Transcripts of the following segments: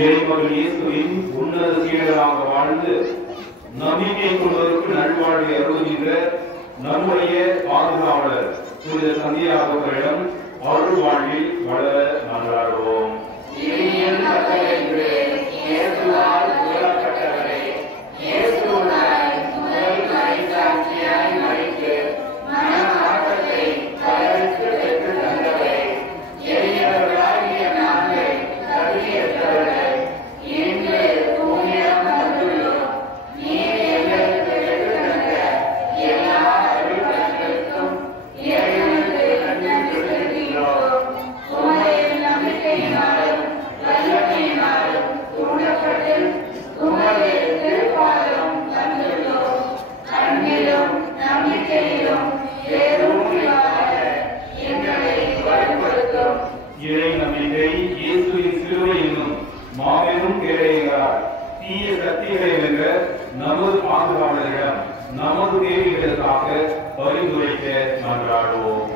இறைமகன் இயேசுவின் உன்னத சீடராக வாழ்ந்து நம்பிக்கை கொள்வதற்கு நல்வாழ்வை அருள்கின்ற நம்முடைய பாதுகாவலர் புனித சந்தியாகவர்களிடம் அருள் வாழ்வில் வளர மன்றாடுவோம். இறை நம்பிக்கை இயேசுவின் சிலுவை என்னும் மாபெரும் பேரையங்களால் தீய சக்திகளை வென்ற நமது பாதுகாவலரிடம் நமது தேவைகளுக்காக பரிந்துரைக்க மன்றாடுவோம்.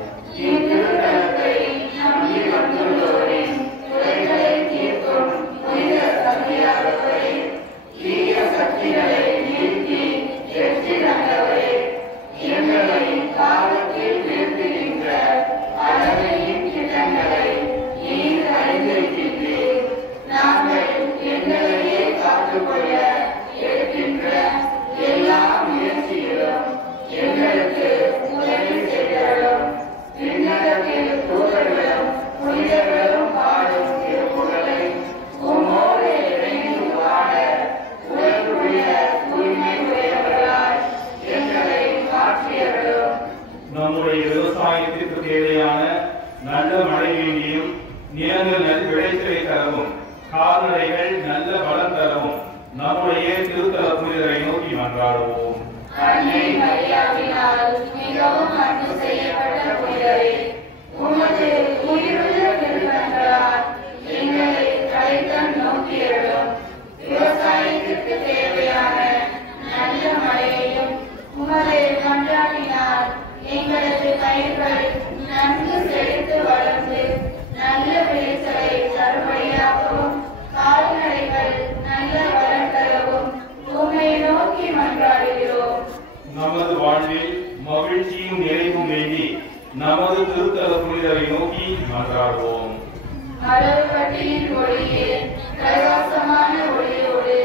நம்முடைய விவசாயத்திற்கு தேவையான நல்ல மழை வேண்டியும் நிலங்கள் நல் விளைச்சலை தரவும் கால்நடைகள் நல்ல பலம் தரவும் நம்முடைய திருத்தல புனிதரை நோக்கி மன்றாடுவோம். விவசாயத்திற்கு தேவையான நல்ல மழையையும் உமது மன்றாடினால் எங்களது பயிர்கள் நன்கு செழித்து வளர்ந்து நல்ல விளைச்சலை தரும்படியாகவும் கால்நடைகள் நல்ல வளம் தரவும் உம்மை நோக்கி மன்றாடுகிறோம். நமது வாழ்வில் மகிழ்ச்சியும் நிறைவும் வேண்டி நமது திருத்தல புனிதரை நோக்கி மன்றாடுவோம். மலர்வட்டியின் ஒளியே பிரகாசமான ஒளியோடு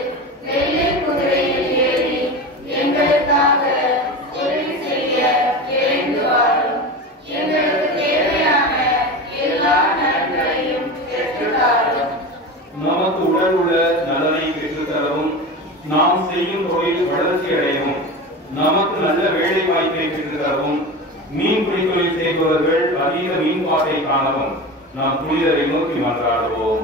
வெள்ளை குதிரையில் ஏறி எங்களுக்காக உதவி செய்ய எழுந்து வாரும். எங்களுக்கு தேவையான எல்லா நலன்களையும் பெற்றுத்தாரும். நமக்கு உடல் உள்ள நலனை பெற்றுத்தரவும் நாம் செய்யும் தொழில் வளர்ச்சி அடையவும் நமக்கு நல்ல வேலை வாய்ப்பை பெற்றுத்தரவும் மீன்பிடி தொழில் செய்பவர்கள் அதீத மீன்பாட்டை காணவும் நாம் புனிதரை நோக்கி மன்றாடுவோம்.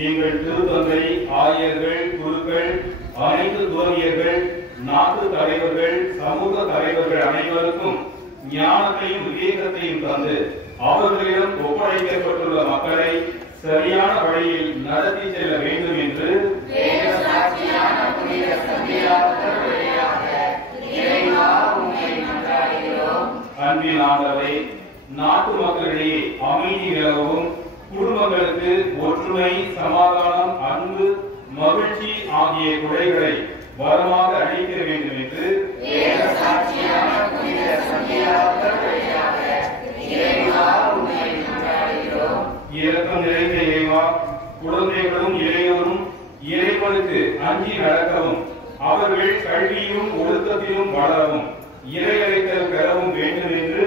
எங்கள் திருத்தந்தை, ஆயர்கள், குருக்கள், அனைத்து துறவியர்கள், நாட்டு தலைவர்கள், சமூக தலைவர்கள் அனைவருக்கும் ஞானத்தையும் விவேகத்தையும் தந்து அவர்களிடம் ஒப்படைக்கப்பட்டுள்ள மக்களை சரியான வழியில் நடத்தி செல்ல வேண்டும் என்று அன்பின் ஆண்டவரே, நாட்டு மக்களிடையே அமைதி நிலவும் குடும்பங்களுக்கு ஒற்றுமை, சமாதானம், அன்பு, மகிழ்ச்சி ஆகிய குறைகளை வரமாக அளிக்க வேண்டும் என்று இரக்கம் நிறைந்த இறைவா, குழந்தைகளும் இளையோரும் இறைவனுக்கு அஞ்சி நடக்கவும் அவர்கள் கல்வியும் ஒழுக்கத்திலும் வளரவும் இறையழைத்தல் பெறவும் வேண்டும் என்று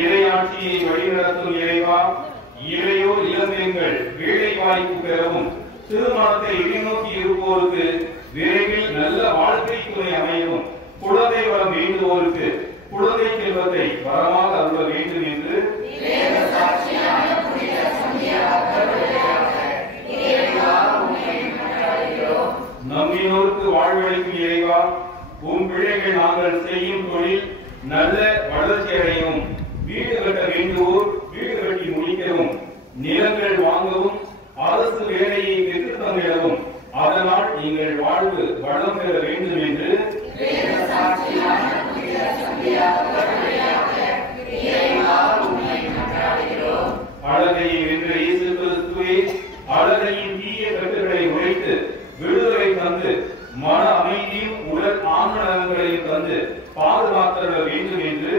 இறையாட்சியை வழிநடத்தும் இறைவா, இளையோர் இளம்பெண்கள் வேலை வாய்ப்பு பெறவும் திருமணத்தை எதிர்நோக்கி இருப்போருக்கு விரைவில் துணை அமையவும் குழந்தை வரம் வேண்டுவோருக்கு குழந்தை செல்வத்தை வரமாக அருள வேண்டும் என்று நம்பினோருக்கு வாழ்வளிக்கும் இறைவா, உம் பிள்ளைகள் நாங்கள் செய்யும் தொழில் நல்ல வளர்ச்சி அடையவும், வீடு கட்ட வேண்டுவோர் வீடு கட்டி முடிக்கவும், நிலங்கள் வாங்கவும், அரசு வேலையை பெற்று தந்திடவும், அதனால் எங்கள் வாழ்வு வளம் பெற வேண்டும் என்று அழகையை வென்ற இயேசு கிறிஸ்துவே, அழகையின் தீய கட்டுகளை உடைத்து விடுதலை தந்து மன அமைதியும் உடல் ஆன்மநலங்களையும் தந்து பாதுகாத்தருள வேண்டும் என்று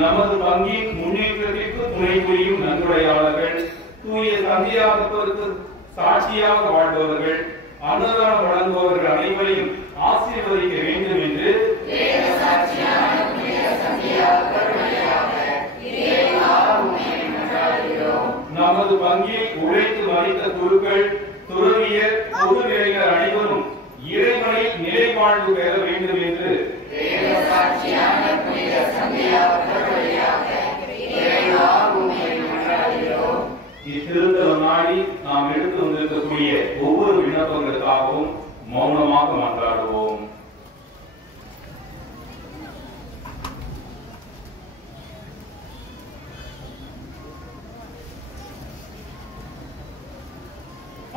நமது பங்கின் முன்னேற்றத்திற்கு துணை புரியும் நன்கொடையாளர்கள், தூய சந்தியாகத்திற்கு சாட்சியாக வாழ்பவர்கள், அன்னதானம் வழங்குபவர்கள் அனைவரையும் ஆசீர்வதிக்க வேண்டும் என்று நமது பங்கில் உழைத்து மறித்த குருக்கள், துறவியர், பொது நிலையினர் அனைவரும் இறைவனை நிலைவாழ்வு பெற வேண்டும் என்று இத்திருத்தல நாடி நாம் எடுத்து வந்திருக்கக்கூடிய ஒவ்வொரு விண்ணப்பங்களுக்காகவும் மௌனமாக மன்றாடுவோம்.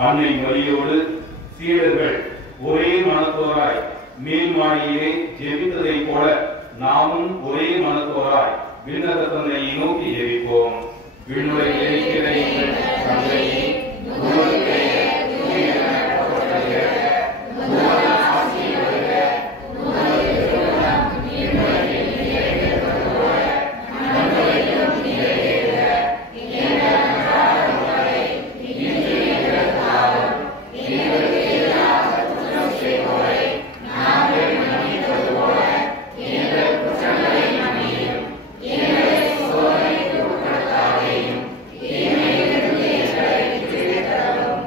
அன்னை மரியோடு சீடர்கள் ஒரே மனத்தோராய் மேல் மாடியிலே ஜெபித்ததை போல நாமும் ஒரே மனத்தோராய் விண்ணக தந்தையை நோக்கி ஜெபிப்போம். விண்ணுலகில் இருக்கிற எங்கள் தந்தையே, உமது பெயர் தூயதென போற்றப்படுக. உமது ஆட்சி வருக. உமது திருவுளம் விண்ணுலகில் நிறைவேறுவது போல மண்ணுலகிலும் நிறைவேறுக. எங்கள் அன்றாட உணவை இன்று எங்களுக்கு தாரும். எங்களுக்கு எதிராக குற்றம் செய்வோரை நாங்கள் மன்னிப்பது போல எங்கள் குற்றங்களை மன்னியும். எங்களை சோதனைக்கு உட்படுத்தாதேயும், தீமையிலிருந்து எங்களை விடுவித்தருளும்.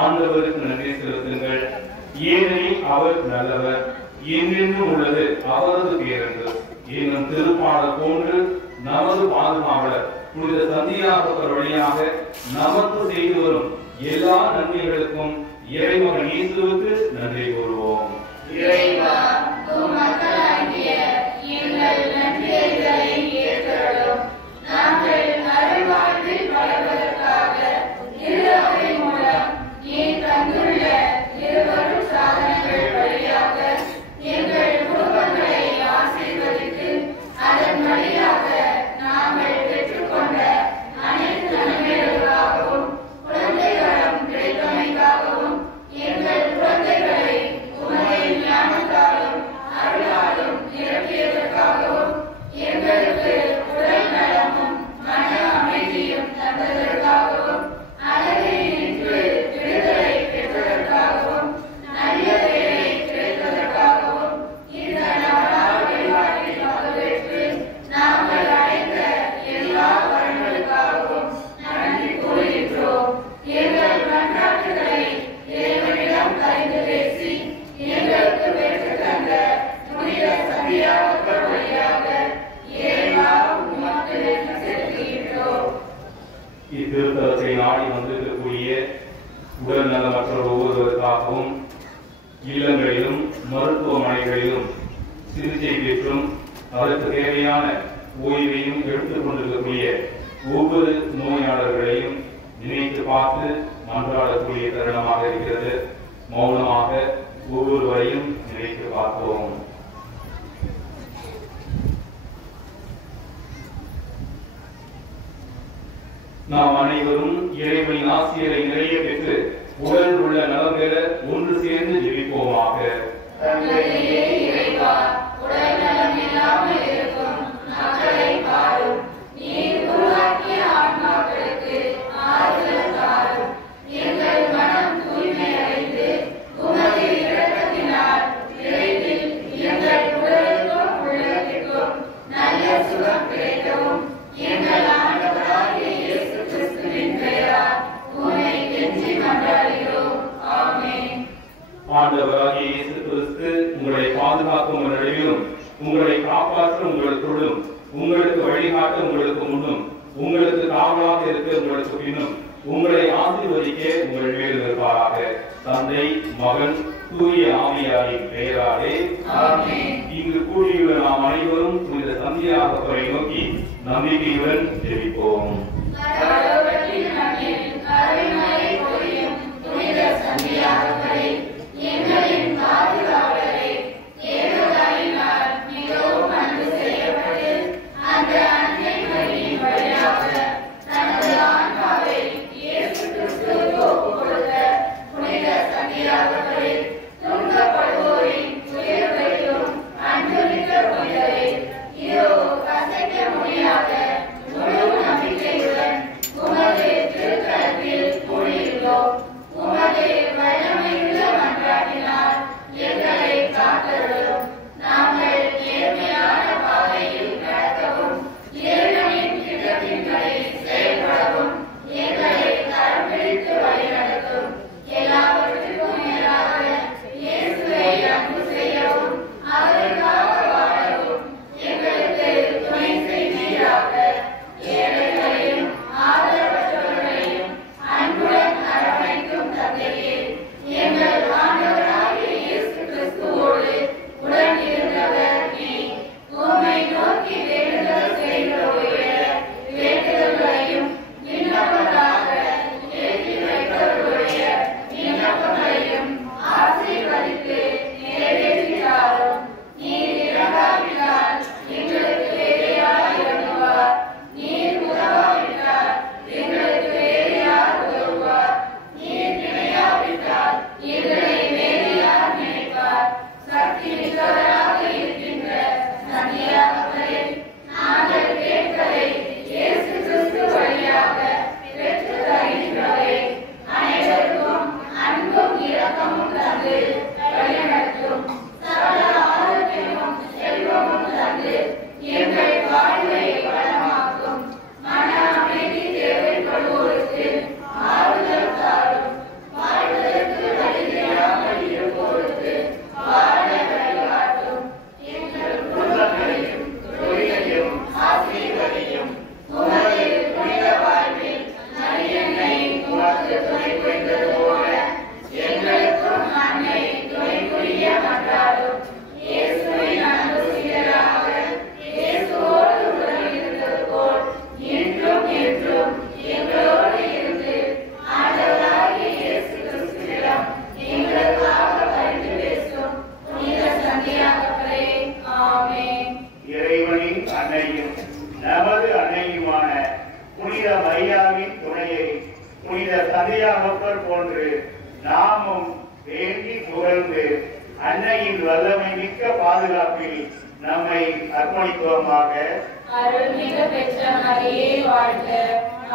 ஆண்டவருக்கு நன்றி செலுத்துங்கள், ஏனெனில் அவர் நல்லவர், என்றென்றும் உள்ளது அவரது பேரன்பு என்னும் திருப்பாடல் போன்று நமது பாதுகாவலர் புனித சந்தியாகப்பர் வழியாக நமக்கு செய்து வரும் எல்லா நன்மைகளுக்கும் இறைமகன் இயேசுவுக்கு நன்றி கூறுவோம். இறைவா, உம் மக்களாகிய எங்கள் நன்றிகளை ஏற்றருளும். நாங்கள் அருள்வாழ்வில் வளர்வதற்காக திரு அவை மூலம் நீர் தந்துள்ள திருவருட் சாதனங்கள் வழியாக எங்கள் குடும்பங்களை ஆசீர்வதித்து அதன் வழியாக நாங்கள் பெற்றுக்கொண்ட அனைத்து நன்மைகளுக்காகவும் குழந்தை வரம் கிடைத்தமைக்காகவும் எங்கள் குழந்தைகளை உமது ஞானத்தாலும் அருளாலும் நிரப்பியதற்காகவும் எங்களுக்கு உடல் நலமும் மன அமைதியும் தந்ததற்காகவும் அழகையினின்று விடுதலை பெற்றதற்காகவும் நல்ல வேலை கிடைத்ததற்காகவும் இந்த நவநாள் வழிபாட்டில் பங்கேற்று நாங்கள் அடைந்த எல்லா வரங்களுக்காகவும் நன்றி கூறுகின்றோம். எங்கள் மன்றாட்டுகளை இறைவனிடம் பரிந்து பேசி எங்களுக்கு பெற்று தந்த புனித சந்தியாகப்பர் வழியாக இறைவா உமக்கு நன்றி செலுத்துகின்றோம். இத்திருத்தலத்தை நாடி வந்திருக்கக்கூடிய உடல் நலமற்ற ஒவ்வொருவருக்காகவும் இல்லங்களிலும் மருத்துவமனைகளிலும் சிகிச்சை பெற்றும் அதற்கு தேவையான ஓய்வையும் எடுத்துக் கொண்டிருக்கக்கூடிய ஒவ்வொரு நோயாளர்களையும் நினைத்து பார்த்து மன்றாடக்கூடிய தருணமாக இருக்கிறது. மௌனமாக ஒவ்வொருவரையும் நினைத்து பார்ப்போம். நாம் அனைவரும் இறைவனின் ஆசிரியரை நிறைய பெற்று உடல் உள்ள நலம் பெற ஒன்று சேர்ந்து ஜெபிப்போமாக. தந்தையே இறைவா, உடல் நலம் இல்லாமல் இருக்கும் மக்களை பாரும். நீர் உருவாக்கிய ஆன்மாக்களுக்கு ஆறுதல் தாரும். எங்கள் மனம் தூய்மையடைந்து உமது இரக்கத்தினால் விரைவில் எங்கள் உடலுக்கும் உள்ளத்திற்கும் நல்ல சுகம் கிடைக்கவும் எங்கள் ஆண்டவராகிய இயேசு கிறிஸ்துவின் பெயரால் பின்னும் உங்களை ஆசீர்வதிக்க உங்கள் மேல் இருப்பாராக. தந்தை, மகன், தூய ஆவியாரின் பெயராலே ஆமென். இங்கு கூடியுள்ள நாம் அனைவரும் புனித சந்தியாகப்பரை நோக்கி நம்பிக்கையுடன் ஜெபிப்போம்.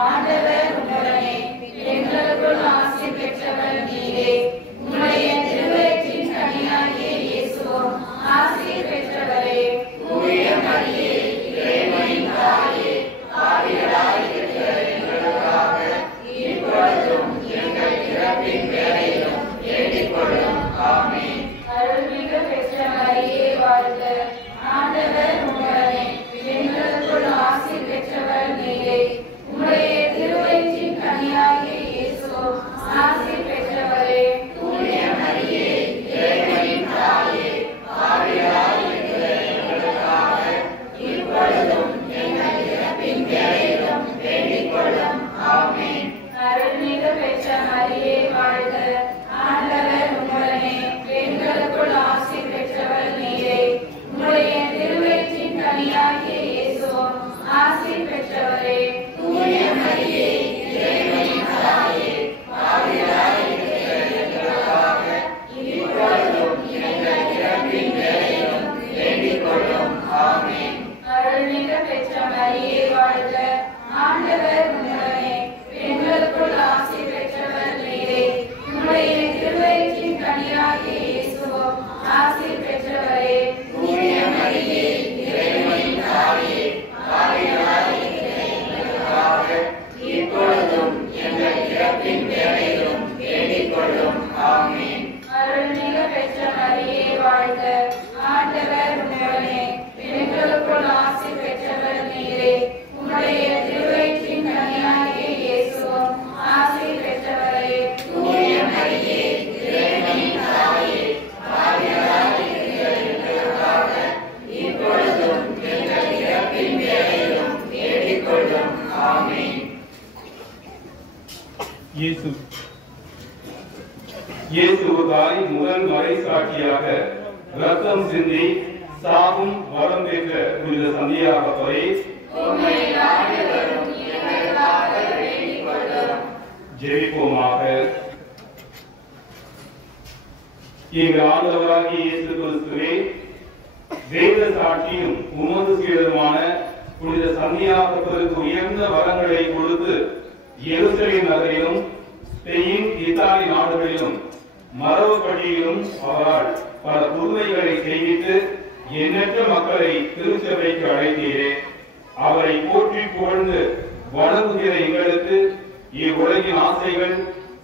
ஆண்டவர் உம்முடைய திருவயிற்றின் இயேசுவுக்காய் முதல் மறைசாட்சியாக ரத்தம் சிந்தி சாகும் வரம் பெற்ற புனித சந்தியாகப்பரை ஜெபிப்போமாக. எங்கள் ஆண்டவராகிய இயேசு கிறிஸ்துவே, வேத சாட்சியும் உமது சீடருமான புனித சந்தியாகப்பருக்கு உயர்ந்த வரங்களை கொடுத்து எருசலேம் நகரிலும் ஸ்பெயின், இத்தாலி நாடுகளிலும் மரபுப்படியிலும் அவரால் பல புதுமைகளை செய்வித்து எண்ணற்ற மக்களை திருச்சபைக்கு அழைத்தீரே. அவரை போற்றி புகழ்ந்து வணங்குகிற எங்களுக்கு இவ்வுலகின் ஆசைகள்,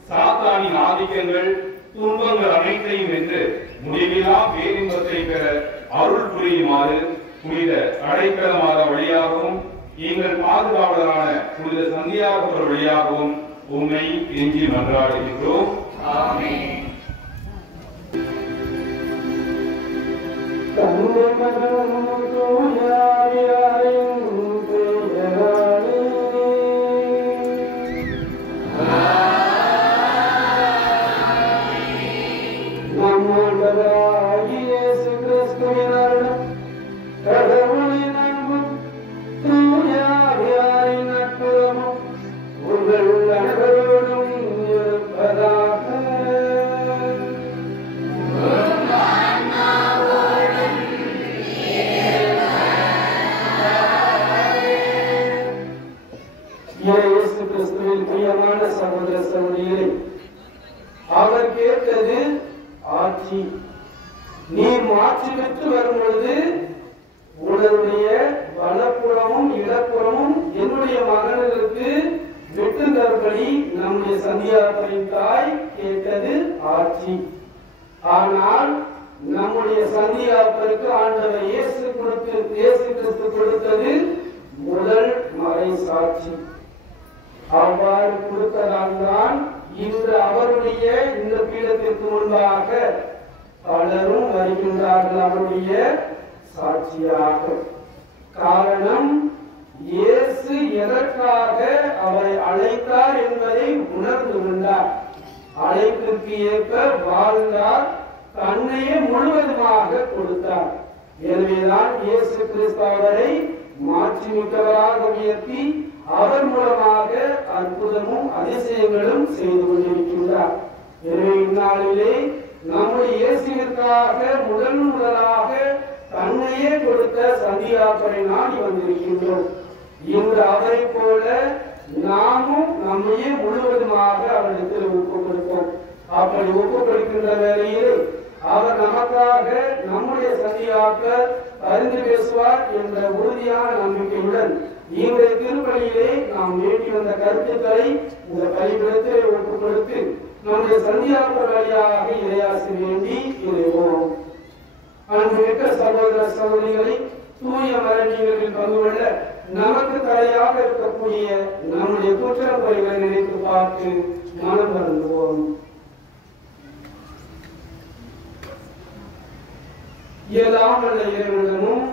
சாத்தானின் ஆதிக்கங்கள், துன்பங்கள் அனைத்தையும் வென்று முடிவில்லா பேரின்பத்தை பெற அருள் புரியுமாறு புனித அடைக்கலமாக வழியாகவும் எங்கள் பாதுகாவலரான புனித சந்தியாகப்பர் வழியாகவும் உம்மை எஞ்சி மன்றாடுகின்றோம். ஆமென். சகோதர சகோதரிகளே, அவர் கேட்டது ஆட்சி. நீர் மாற்றி பெற்று வரும் பொழுது உங்களுடைய வலப்புறமும் இடப்புறமும் என்னுடைய மகன்களுக்கு விட்டு தரும்படி நம்முடைய சந்தியாகப்பரின் தாய் கேட்டது ஆட்சி. ஆனால் நம்முடைய சந்தியாகப்பருக்கு ஆண்டவர் இயேசு கிறிஸ்து கொடுத்தது முதல் மறை சாட்சி. அவ்வாறு கொடுத்ததால் தான் இன்று அவருடைய இந்த பீடத்திற்கு முன்பாக பலரும் வருகின்றார்கள் அவருடைய சாட்சியாக. காரணம், இயேசு எதற்காக அவரை அழைத்தார் என்பதை உணர்ந்து கொண்டார். அழைப்பிற்கு ஏற்ப வாழ்ந்தார், தன்னையே முழுவதுமாக கொடுத்தார். எனவேதான் இயேசு கிறிஸ்து அவரை மாட்சிமிக்கவராக உயர்த்தி அவர் மூலமாக அற்புதமும் அதிசயங்களும் செய்து கொண்டிருக்கின்றார். எனவே இந்நாளிலே நம்முடைய இயேசுவிற்காக முதலாக தன்னையே கொடுத்த சந்தியாகப்பரை நாடி வந்திருக்கின்றோம். இன்று அவரை போல நாமும் நம்மையே முழுவதுமாக அவரிடத்தில் ஒப்புக் கொடுப்போம். அப்படி ஒப்புக் கொடுக்கின்ற வேளையில் அவர் நமக்காக நம்முடைய சந்தியாகப்பர் அறிந்து பேசுவார் என்ற உறுதியான நம்பிக்கையுடன் இன்றைய திருப்பலியிலே நாம் வேண்டி வந்த கருத்துக்களை இந்த பலிபீடத்தில் ஒப்புக் கொடுத்து நம்முடைய சந்தியாகப்பர் வழியாக இறையாசி வேண்டி இறைவோம். அன்புமிக்க சகோதர சகோதரிகளை, தூய மரணிகளில் பங்கு கொள்ள நமக்கு தலையாக இருக்கக்கூடிய நம்முடைய குற்றம் குறைகளை நினைத்து பார்த்து மனம் வருந்துவோம். எல்லாம் வல்ல இறைவனிடமும்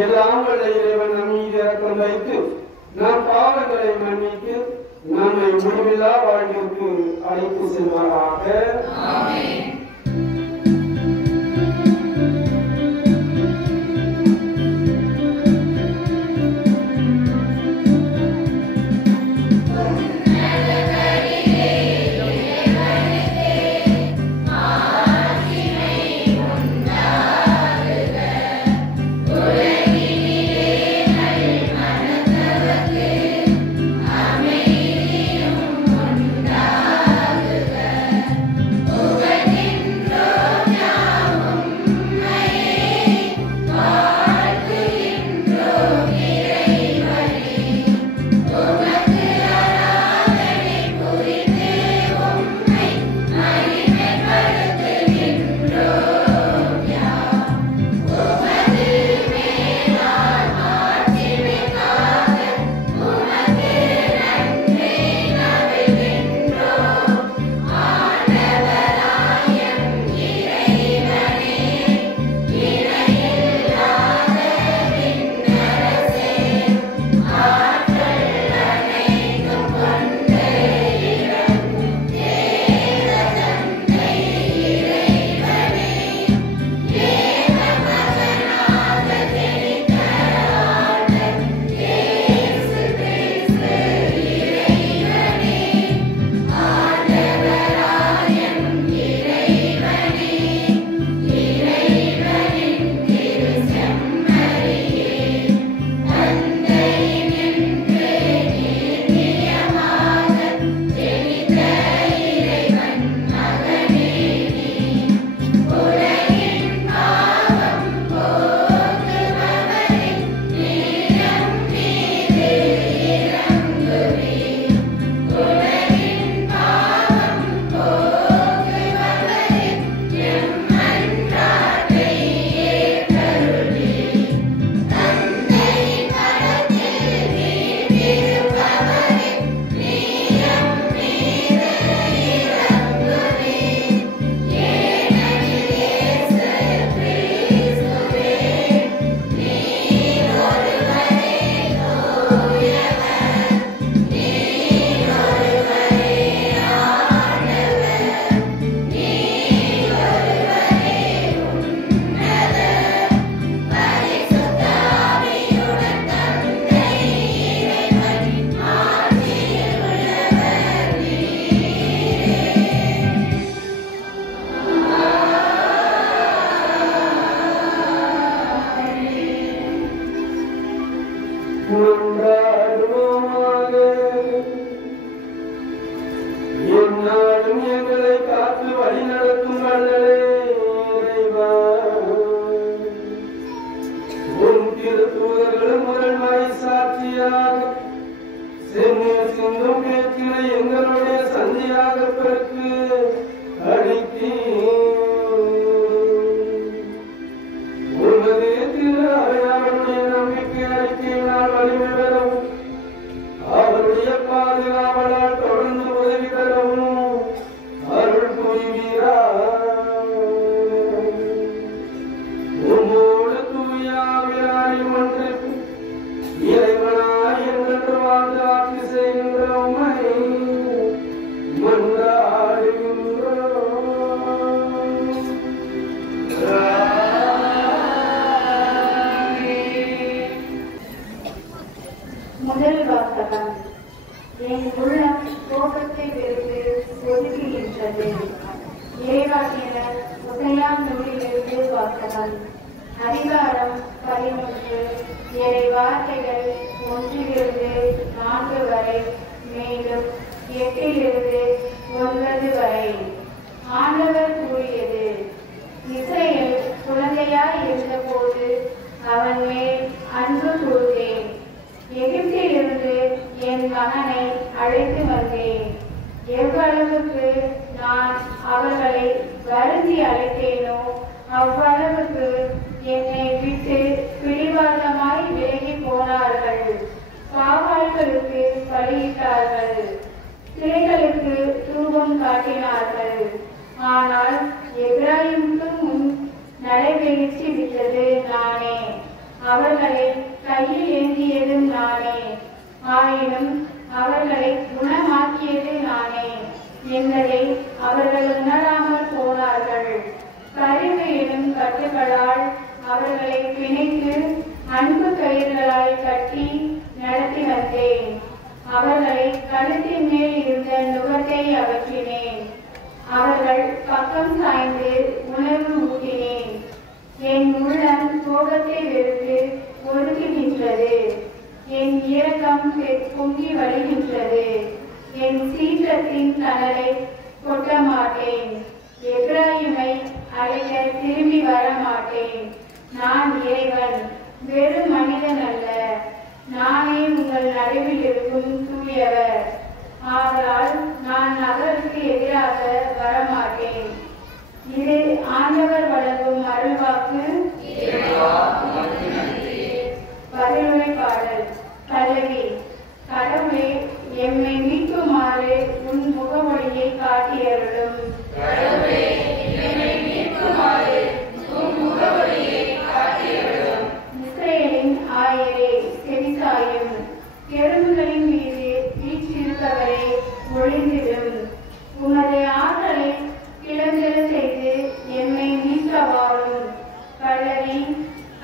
எல்லாம் வல்ல இறைவன் நம் மீது இரக்கம் வைத்து நம் பாவங்களை மன்னித்து நம்மை முடிவில்லா வாழ்விற்கு அழைத்து செல்வாராக. ஆமென். அமைதியும் உண்டாகுக.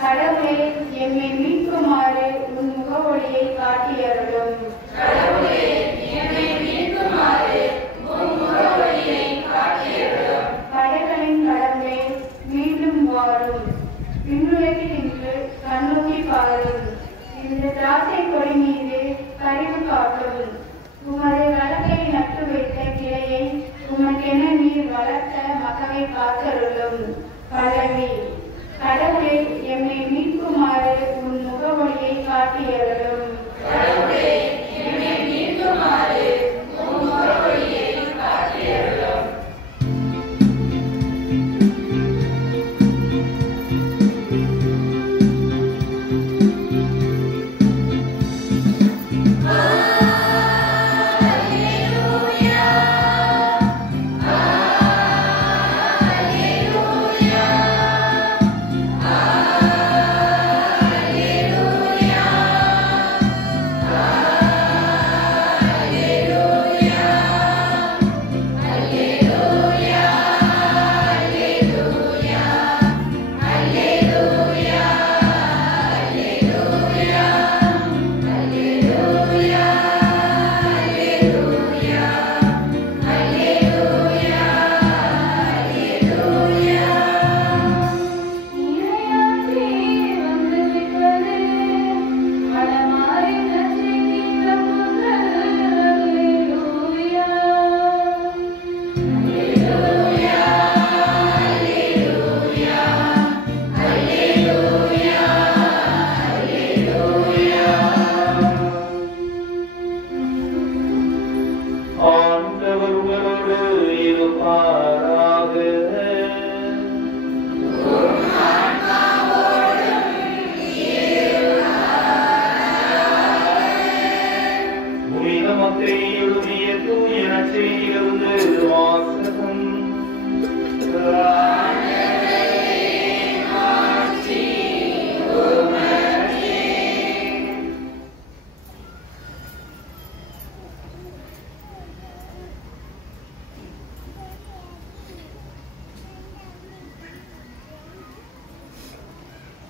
கடவுளே எம்மை மீட்குமாறு உன் முகவொளியை காட்டியருளும். பல்லவி. கடவுளே, எம்மை மீட்குமாறு உன் முகவொளியை காட்டியருளும். கடவுளே, எம்மை மீட்குமாறு உன் முகவொளியை காட்டியருளும்.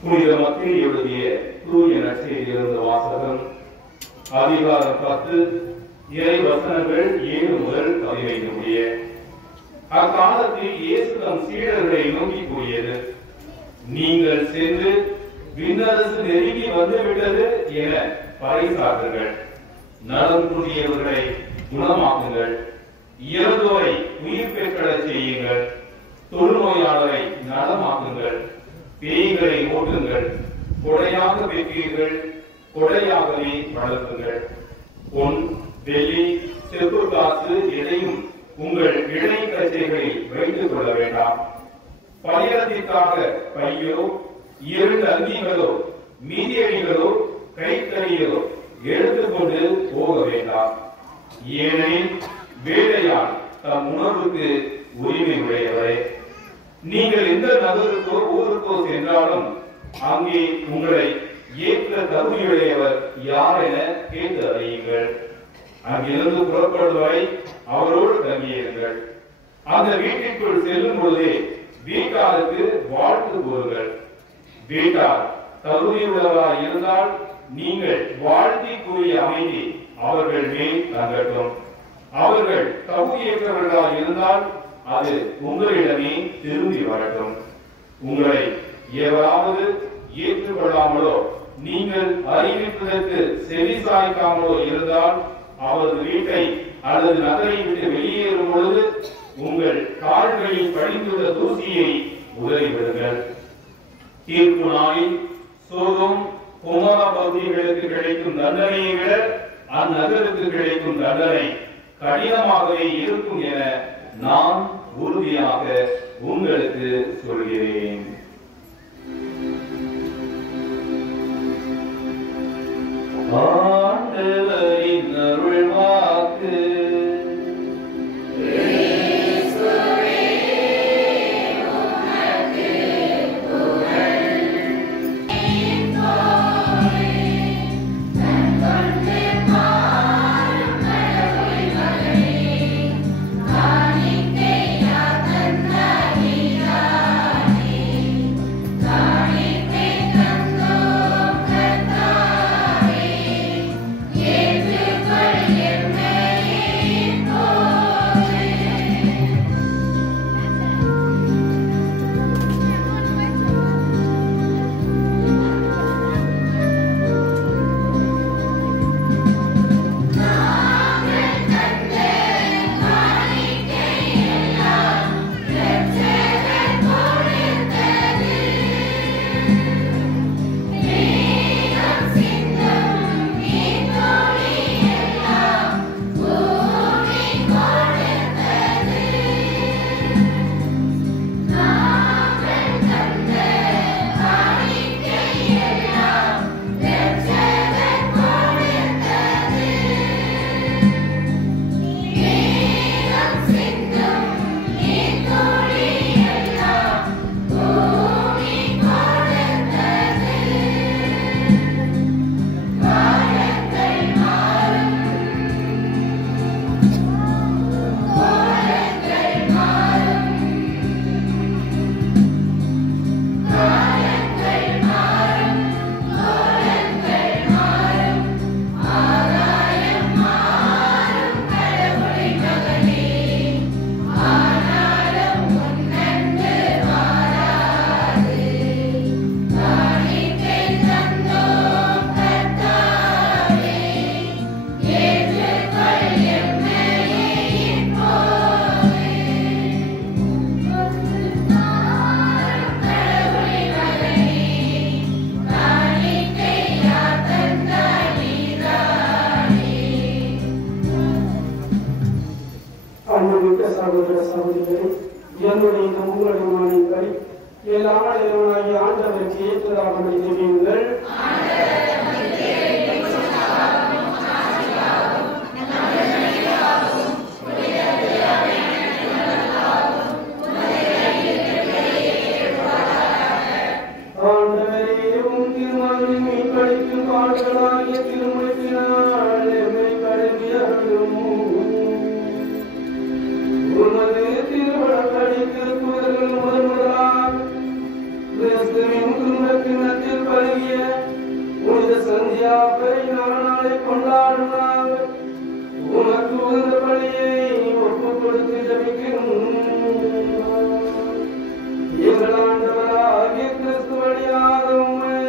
புனித மத்தேயு எழுதிய தூய நற்செய்தியிலிருந்து வாசகம். அதிகாரம் 10, இறை வசனங்கள் 7 முதல் 15 முடிய. அக்காலத்தில் இயேசு தம் சீடர்களை நோக்கி கூறியது, நீங்கள் சென்று விண்ணரசு நெருங்கி வந்துவிட்டது என பறைசாற்றுங்கள். நலம் குன்றியவர்களை குணமாக்குங்கள், இறந்தோரை உயிர் பெற்றச் செய்யுங்கள், தொழுநோயாளரை நலமாக்குங்கள், பேய்களை ஓட்டுங்கள், கொடையாக பெற்றீர்கள், கொடையாகவே வளர்த்துங்கள். பொன், வெள்ளி, செப்பு காசு எதையும் உங்கள் இடை கச்சைகளில் வைத்துக் கொள்ள வேண்டாம். பயணத்திற்காக பையோ, 2 அங்கிகளோ, மீதியடிகளோ, கைத்தறிகளோ எடுத்துக்கொண்டு போக வேண்டாம். ஏனெனில் வேலையால் தம் உணர்வுக்கு உரிமை உடையவரே. நீங்கள் எந்த நகருக்கோ ஊருக்கோ சென்றாலும் அங்கே உங்களை ஏற்ற தகுதியுடையவர் யார் என கேட்டு அறியுங்கள். அங்கிருந்து புறப்படும் வரை அவரோடு தங்கியிருங்கள். அந்த வீட்டிற்குள் செல்லும் பொழுதே வீட்டாருக்கு வாழ்த்து கூறுங்கள். வீட்டார் தகுதியுள்ளவராய் இருந்தால் நீங்கள் வாழ்த்தி கூறிய அமைதி அவர்கள் மேல் தங்கட்டும். அவர்கள் தகுதியற்றவர்களாய் இருந்தால் அது உங்களிடமே திரும்பி வரட்டும். உங்களை எவராவது ஏற்றுக்கொள்ளாமலோ நீங்கள் அறிவிப்பதற்கு செவி சாய்க்காமலோ இருந்தால் அவரது வீட்டை அல்லது நகரை விட்டு வெளியேறும் பொழுது உங்கள் கால்களில் படிந்துள்ள தூசியை உதறிவிடுங்கள். தீர்ப்பு நாளில் சோதோம் கொமோரா பகுதிகளுக்கு கிடைக்கும் தண்டனையை விட அந்நகருக்கு கிடைக்கும் தண்டனை கடினமாகவே இருக்கும் என நான் உறுதியாக உங்களுக்கு சொல்கிறேன். ஆண்டவரின் அருள் வாக்கு. சகோதரிகளே, என்னுடைய இந்த உங்களுடைய மனைவிகளை எல்லா இறைவனாகிய ஆண்டவருக்கு ஏற்றதாக அமைந்திருங்கள். ஆண்டவரே, உம் திருமணம் மீட்பளிக்கும் பாடுகளாகிய திருமுறையினால் எம்மை கழுவியருளும். உமது திருவளப்படி திருக்குறள் முதலாக கிறிஸ்துவின் துன்பத்தினத்தில் பழகிய புனித சந்தியாவை நாளை கொண்டாடும் நாங்கள் உமக்கு உகந்த பலியை ஒப்புக் கொடுத்து ஜபிக்கிறோம். எங்கள் ஆண்டவராகிய கிறிஸ்து வழியாக உம்மை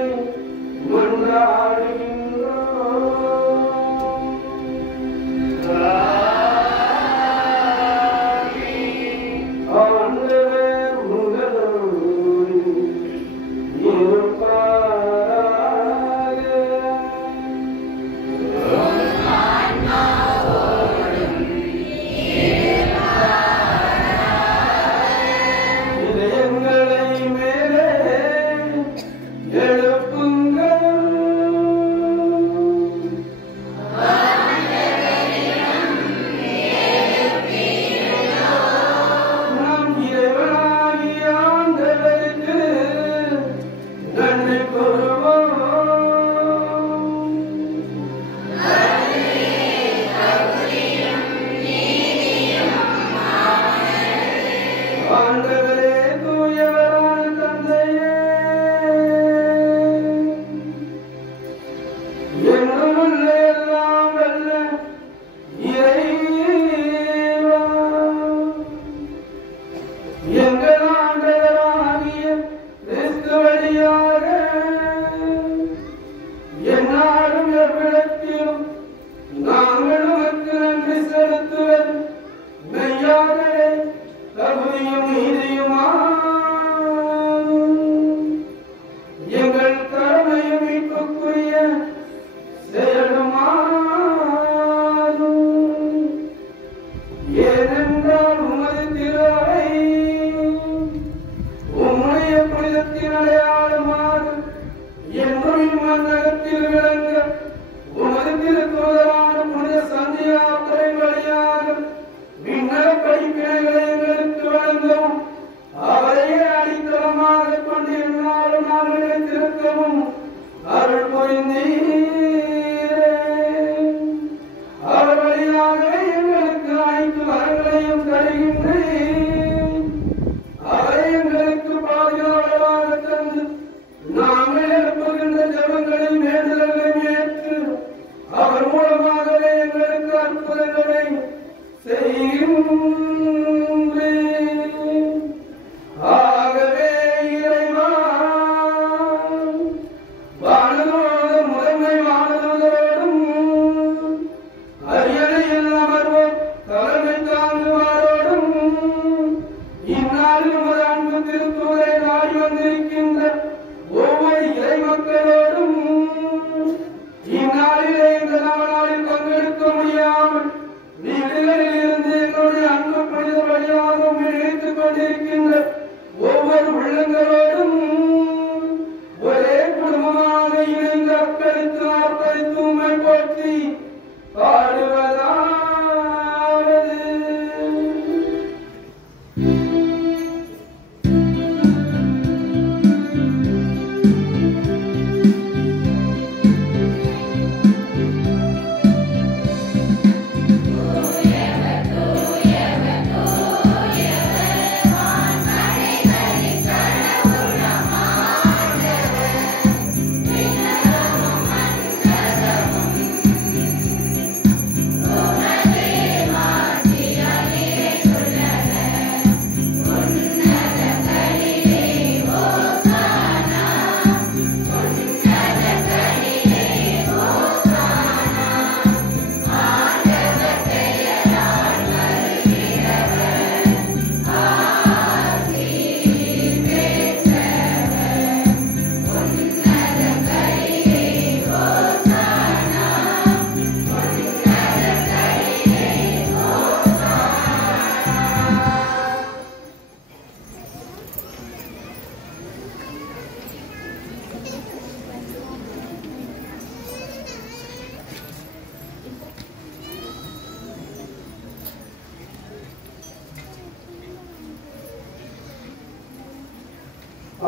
மன்றாடுகின்றோம். ஆண்டவர் உங்களோடு இருப்பாராக. இதயங்களை மேலே எழுப்புங்கள். நம் இறைவனாகிய ஆண்டவருக்கு நன்றி கூறுவோம். ஆண்டவரே, தூயவரான தந்தையே, என்றுமுள்ள எல்லாம் வல்ல இறைவா, எங்கள் ஆண்டவராகிய கிறிஸ்து வழியாக எந்நாளும் எவ்விடத்திலும் நாங்கள் உமக்கு நன்றி செலுத்துவது மெய்யாகவே தகுதியும் நீதியுமாகும். எங்கள் கடமையும் மீட்புக்குரிய செயலுமாகும். ஏனென்றால் உமது திருவை உம்முடைய புனிதத்தின் அடையாளமாக என்றும் இம்மன்னகத்தில் விளங்க உமது திருத்தூதரான புனித சந்தியாத்திரை வழியாக விண்ணக படிப்பினைகளை எங்களுக்கு வழங்கவும் அவரையே அடித்தளமாக கொண்டு எந்நாளும் நாங்கள் நிலைத்திருக்கவும் அருள் புரிந்தீரே. அவர் வழியாகவே எங்களுக்கு அனைத்து வரங்களையும் தருகின்றேன். அவரை எங்களுக்கு பாதுகாவலாக தந்து நாங்கள் எழுப்புகின்ற ஜெபங்களின் வேண்டுதல்களை ஏற்று அவர் மூலமாகவே எங்களுக்கு அற்புதங்களை செய்கின்றேன். ஆகவே இறைவா, வானதோடும் முதன்மை வானதோடும் அரியணையில் அமர்வோர் தலைமை தாங்குவாரோடும் இந்நாளில் உமது அன்பு திருத்தூதரை நாடி வந்திருக்கின்ற ஒவ்வொரு இறை மக்களோடும் இந்நாளிலே இந்த நாளில் பங்கெடுக்க முடியாமல் வீடுகளில் இருந்து எங்களுடைய அன்பு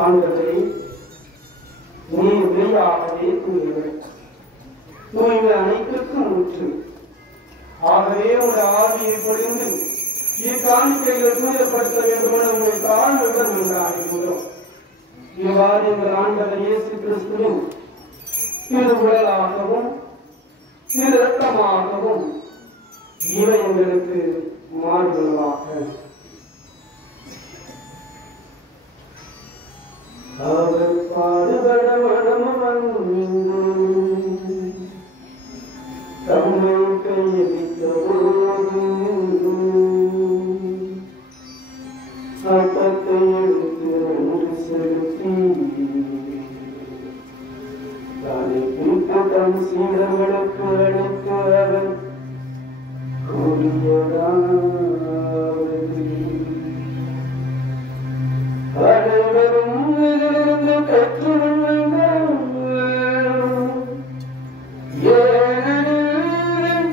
ஆண்டவரே, நீ மெய்யாகவே தூயவர், தூய்மை அனைத்திற்கும் ஊற்று. ஆகவே உங்கள் ஆவியை பொழிந்து இக்காணிக்கைகள் தூயப்படுத்த வேண்டும் என உங்களை தாழ்வுடன் கொண்டாடுகிறோம். இவ்வாறு எங்கள் ஆண்டவர் இயேசு கிறிஸ்துவின் திரு உடலாகவும் திரு இரத்தமாகவும் இவை எங்களுக்கு மாறுதலாக. அவர் பாடுபட மனமும் தம்மை கையளித்த போது சட்டத்தை எடுத்து நன்றி செலுத்தி தானே குறித்த தம் சீடர்களுக்கு அழைத்து அவர் கூறியதாவது, அனைவரும் இதிலிருந்து கற்றுக்கொள்ளுங்கள், ஏனெனில்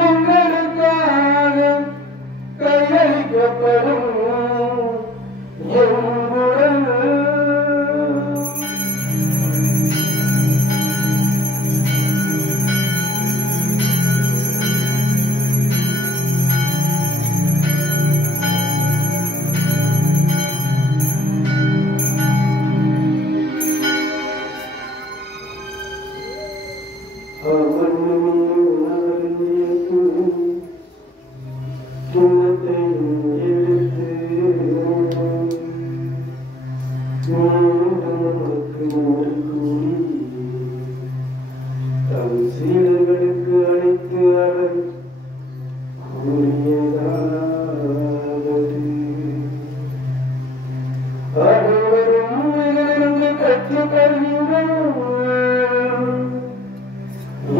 உங்களுக்காக கையளிக்கப்படும் என் உடல் சீடர்களுக்கு அழைத்து அவர் கூறியதாவது, அனைவரும் இதிலிருந்து கற்றுக்கொள்ளுங்கள்,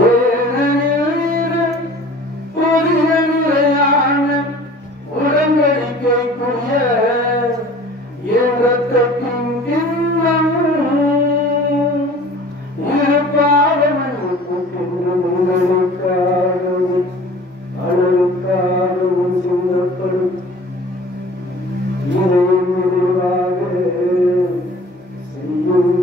ஏனெனில் புதிய நிலையான உடன்படிக்கைக்குரிய என் இரத்தத்தின் கிண்ணம் உங்களுக்காகவும் அளவுக்காகவும் சிந்தப்படும். இதை நிறைவாக செய்யுங்கள்.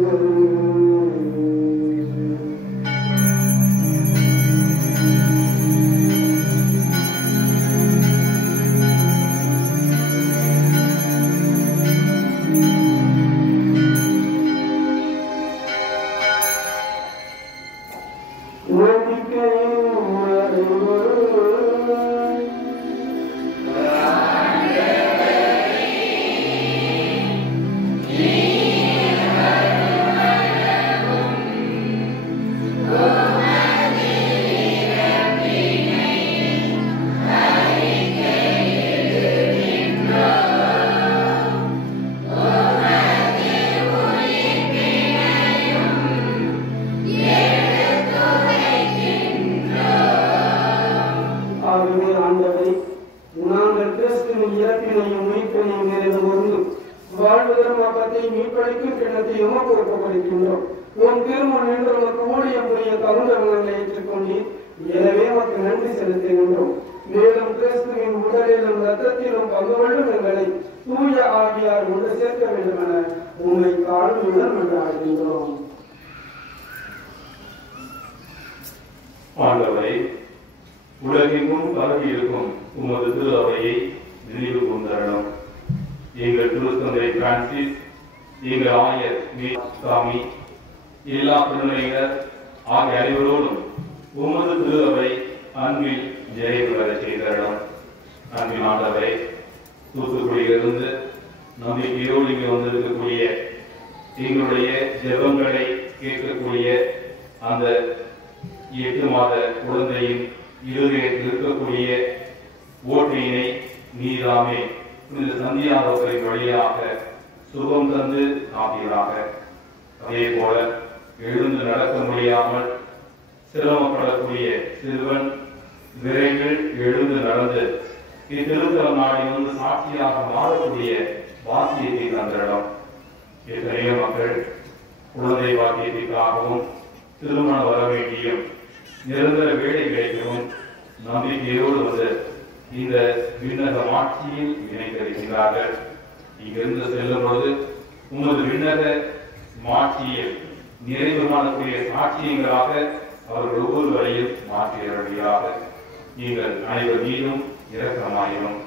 நாங்கள் கிறிஸ்துவின் இறப்பினையும் மீட்பினையும் நிறைவு கொண்டு வாழ்வதரும் அப்பத்தை மீட்பளிக்கும் கிண்ணத்தை உமக்கு ஒப்புக்கொடுக்கின்றோம். உன் திருமணம் என்று உமக்கு ஊழியம் புரிய தகுந்தவர்களை ஏற்றுக்கொண்டீர். எனவே உமக்கு நன்றி செலுத்துகின்றோம். மேலும் கிறிஸ்துவின் உடலிலும் இரத்தத்திலும் பங்கு கொள்ளும் எங்களை தூய ஆவியார் ஒன்று சேர்க்க வேண்டும் என உண்மை தாழ்மையுடன் கொண்டாடுகின்றோம். ஆண்டவரே, உலகெங்கும் பரவி இருக்கும் உமது திரு அவையை நினைவு கொண்டரணும். எங்கள் திருத்தந்தை பிரான்சிஸ், எங்கள் ஆயர் சாமி, எல்லா திருநிலையினர் ஆகிய அனைவரோடும் உமது திரு அவை அன்பில் ஜெயம் பெற செய்தரணும். அன்பின் ஆண்டவரே, தூத்துக்குடியிலிருந்து நம்பிக்கையோடு இங்கு வந்திருக்கக்கூடிய எங்களுடைய ஜெபங்களை கேட்கக்கூடிய அந்த 8 மாத குழந்தையின் இருதயத்தில் இருக்கக்கூடிய ஓட்டையினை நீராமே இந்த சந்தியாரோகரின் வழியாக சுகம் தந்து காப்பீராக. அதே போல எழுந்து நடக்க முடியாமல் சிரமப்படக்கூடிய சிறுவன் விரைவில் எழுந்து நடந்து இத்திருத்தலம் நாடி வந்து சாட்சியாக மாறக்கூடிய வாக்கியத்தை தந்திடம். எத்தனையோ மக்கள் குழந்தை வாக்கியத்திற்காகவும் திருமண வர வேண்டியும் நிரந்தர வேலை கிடைக்கவும் நம்பிக்கையோடு வந்து இந்த விண்ணக ஆட்சியில் இணைந்திருக்கிறார்கள். இங்கிருந்து செல்லும் பொழுது உமது விண்ணக மாட்சியில் நிறைவு காணக்கூடிய சாட்சியங்களாக அவர்கள் ஒவ்வொருவரையும் மாற்றியவர்களாக நீங்கள் அனைவர் மீதும் இரக்கமாயிரும்.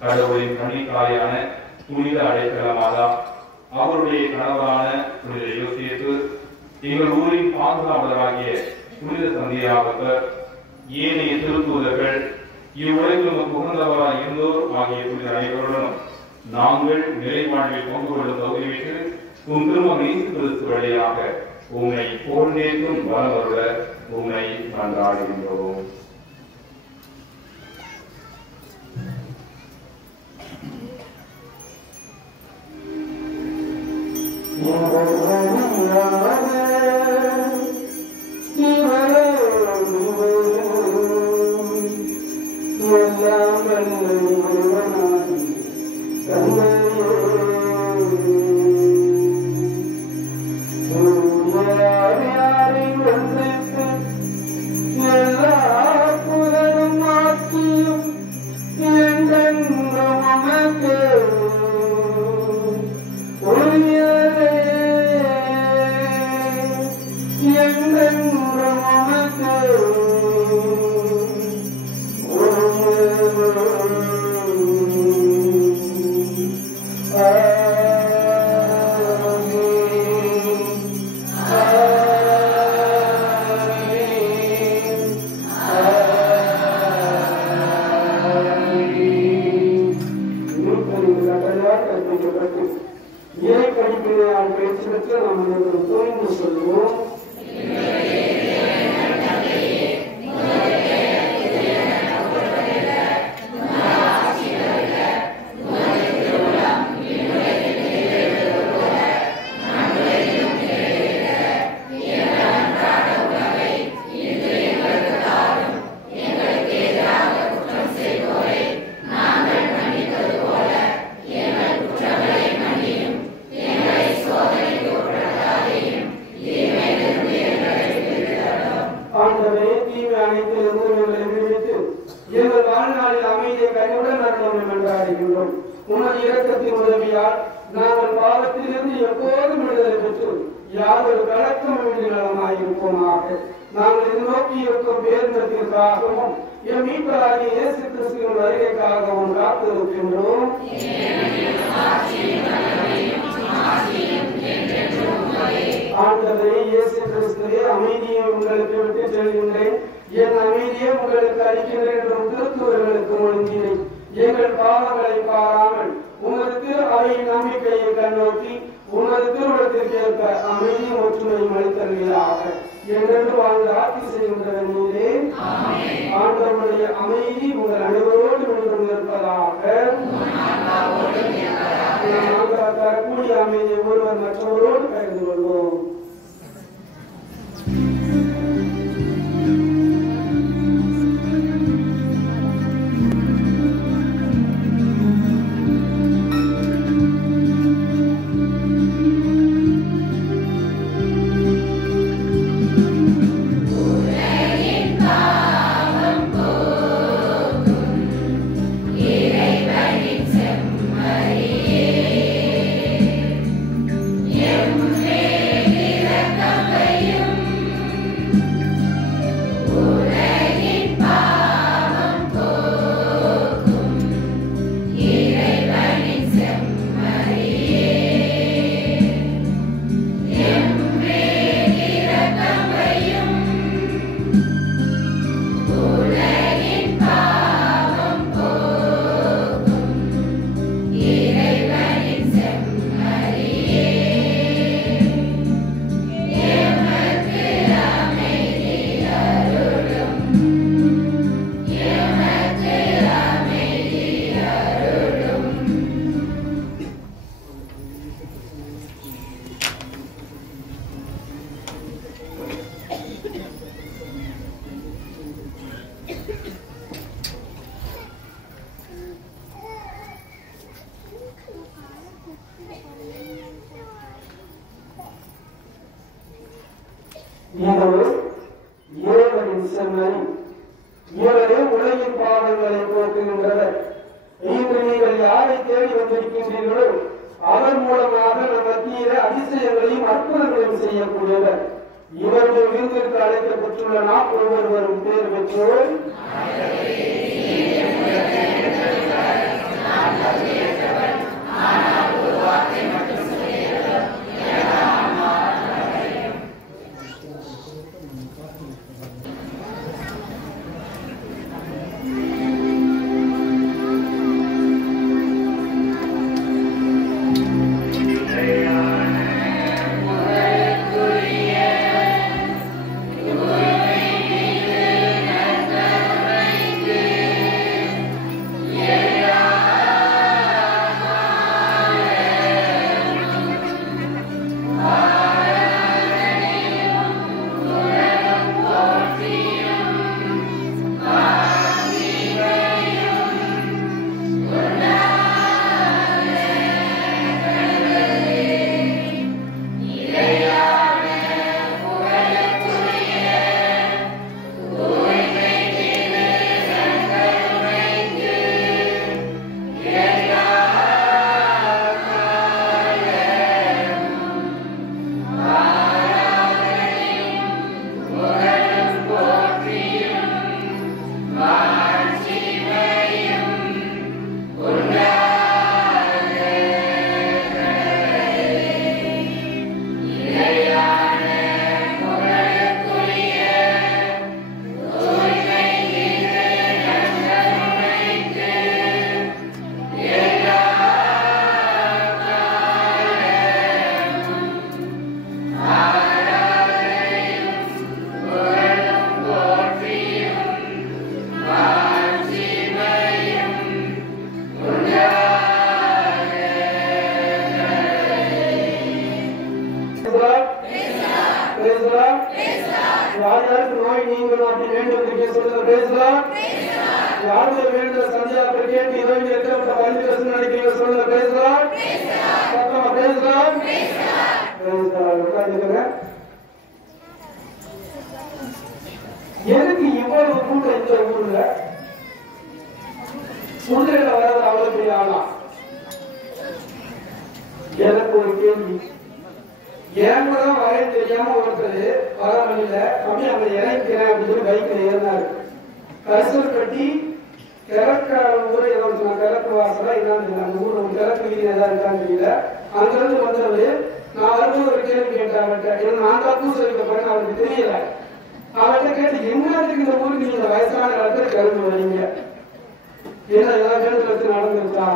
கடவுளின் கன்னித்தாயான புனித அடைக்கலமாதா, அவருடைய கணவரான புனித யோசேப்பு, எங்கள் ஊரின் பாதுகாவலராகிய புனித சந்தியாகவர், ஏனைய திருத்தூதர்கள், இவ்வுலகில் புகழ்ந்தவராய் இருந்தோர் ஆகிய புனித அனைவருடனும் நாங்கள் நிறைவாழ்வில் பங்கு கொள்ளும் தகுதி பெற்று உன் திருமகன் இயேசு கிறிஸ்து வழியாக உம்மை போன்றேற்றும் வரவருட உம்மை மன்றாடுகின்றோம். உமது இரக்கத்தின் உதவியால் நாங்கள் பாவத்திலிருந்து எப்போதும் விடுதலை பெற்று யாதொரு கலக்கமின்றி நலமாயிருப்போமாக. நாங்கள் எதிர்நோக்கி இருக்கும் பேரின்பத்திற்காகவும் எம் மீட்பராகிய இயேசு கிறிஸ்துவின் வருகைக்காகவும் காத்திருக்கின்றோம். ஆண்டவரே இயேசு கிறிஸ்துவே, அமைதியை உங்களுக்கு விட்டு செல்கின்றேன், என் அமைதியை உங்களுக்கு அளிக்கின்றேன் என்றும் திருத்தூதர்களுக்கு மொழிந்தீர்கள். எங்கள் பாவங்களை பாராமல் உமது அவை நம்பிக்கையை கண்ணோக்கி உமது திருவிழத்திற்கு ஏற்ப அமைதியும் ஒற்றுமையும் அளித்தருவீராக. என்றென்று வாழ்ந்து ஆட்சி செய்கின்ற நீரே, ஆண்டவருடைய அமைதி உங்கள் அனைவரோடு நின்று இருப்பதாக. நாங்கள் தரக்கூடிய அமைதியை ஒருவர் மற்றவரோடு பகிர்ந்து கொள்வோம். இவரே உலகின் பாவங்களை போக்குகின்றவர். இன்று நீங்கள் யாரை தேடி வந்திருக்கின்றீர்களோ அவர் மூலமாக நம் மத்தியிலே அதிசயங்களையும் அற்புதங்களையும் செய்யக்கூடியவர். இவர்கள் விருந்திற்கு அழைக்கப்பட்டுள்ள நாம் ஒவ்வொருவரும் பேர் பெற்றோர். யாருக்கு நோய் நீங்களும் அப்படி வேண்டும் சொல்லுங்க. யாருக்கு வேண்டுற சந்தியாவை கேட்டு இறைவன் எத்தப்பட்ட பரிந்துரை நினைக்கிறீங்க சொல்லுங்க. பக்கமா பேசலாம். எதுக்கு இவ்வளவு கூட்டம் இந்த ஊர்ல? சுந்தரில வராது அவ்வளவு பெரிய ஆளா? எனக்கு ஒரு கேள்வி. ஏன் கூட வரைய தெரியாம ஒருத்தர் வர வழியில அப்படி அவங்க இணைக்கிறேன் அப்படின்னு சொல்லி பைக்ல ஏறினாரு. கரிசல் கட்டி கிழக்கு ஊரை ஏதோ கிழக்கு வாசலா இதான் அந்த ஊர்ல கிழக்கு வீதி ஏதாவது இருக்கான்னு தெரியல. அங்கிருந்து வந்தவரு நான் வரும்போது ஒரு கேள்வி கேட்டாங்க. நான் தான் பூசை வைக்க போறேன் அவருக்கு தெரியல. அவர்கிட்ட கேட்டு என்னத்துக்கு இந்த ஊருக்கு நீங்க இந்த வயசான காலத்துல கிளம்பி வரீங்க? என்ன ஏதாவது கேட்டு நடந்துருக்கா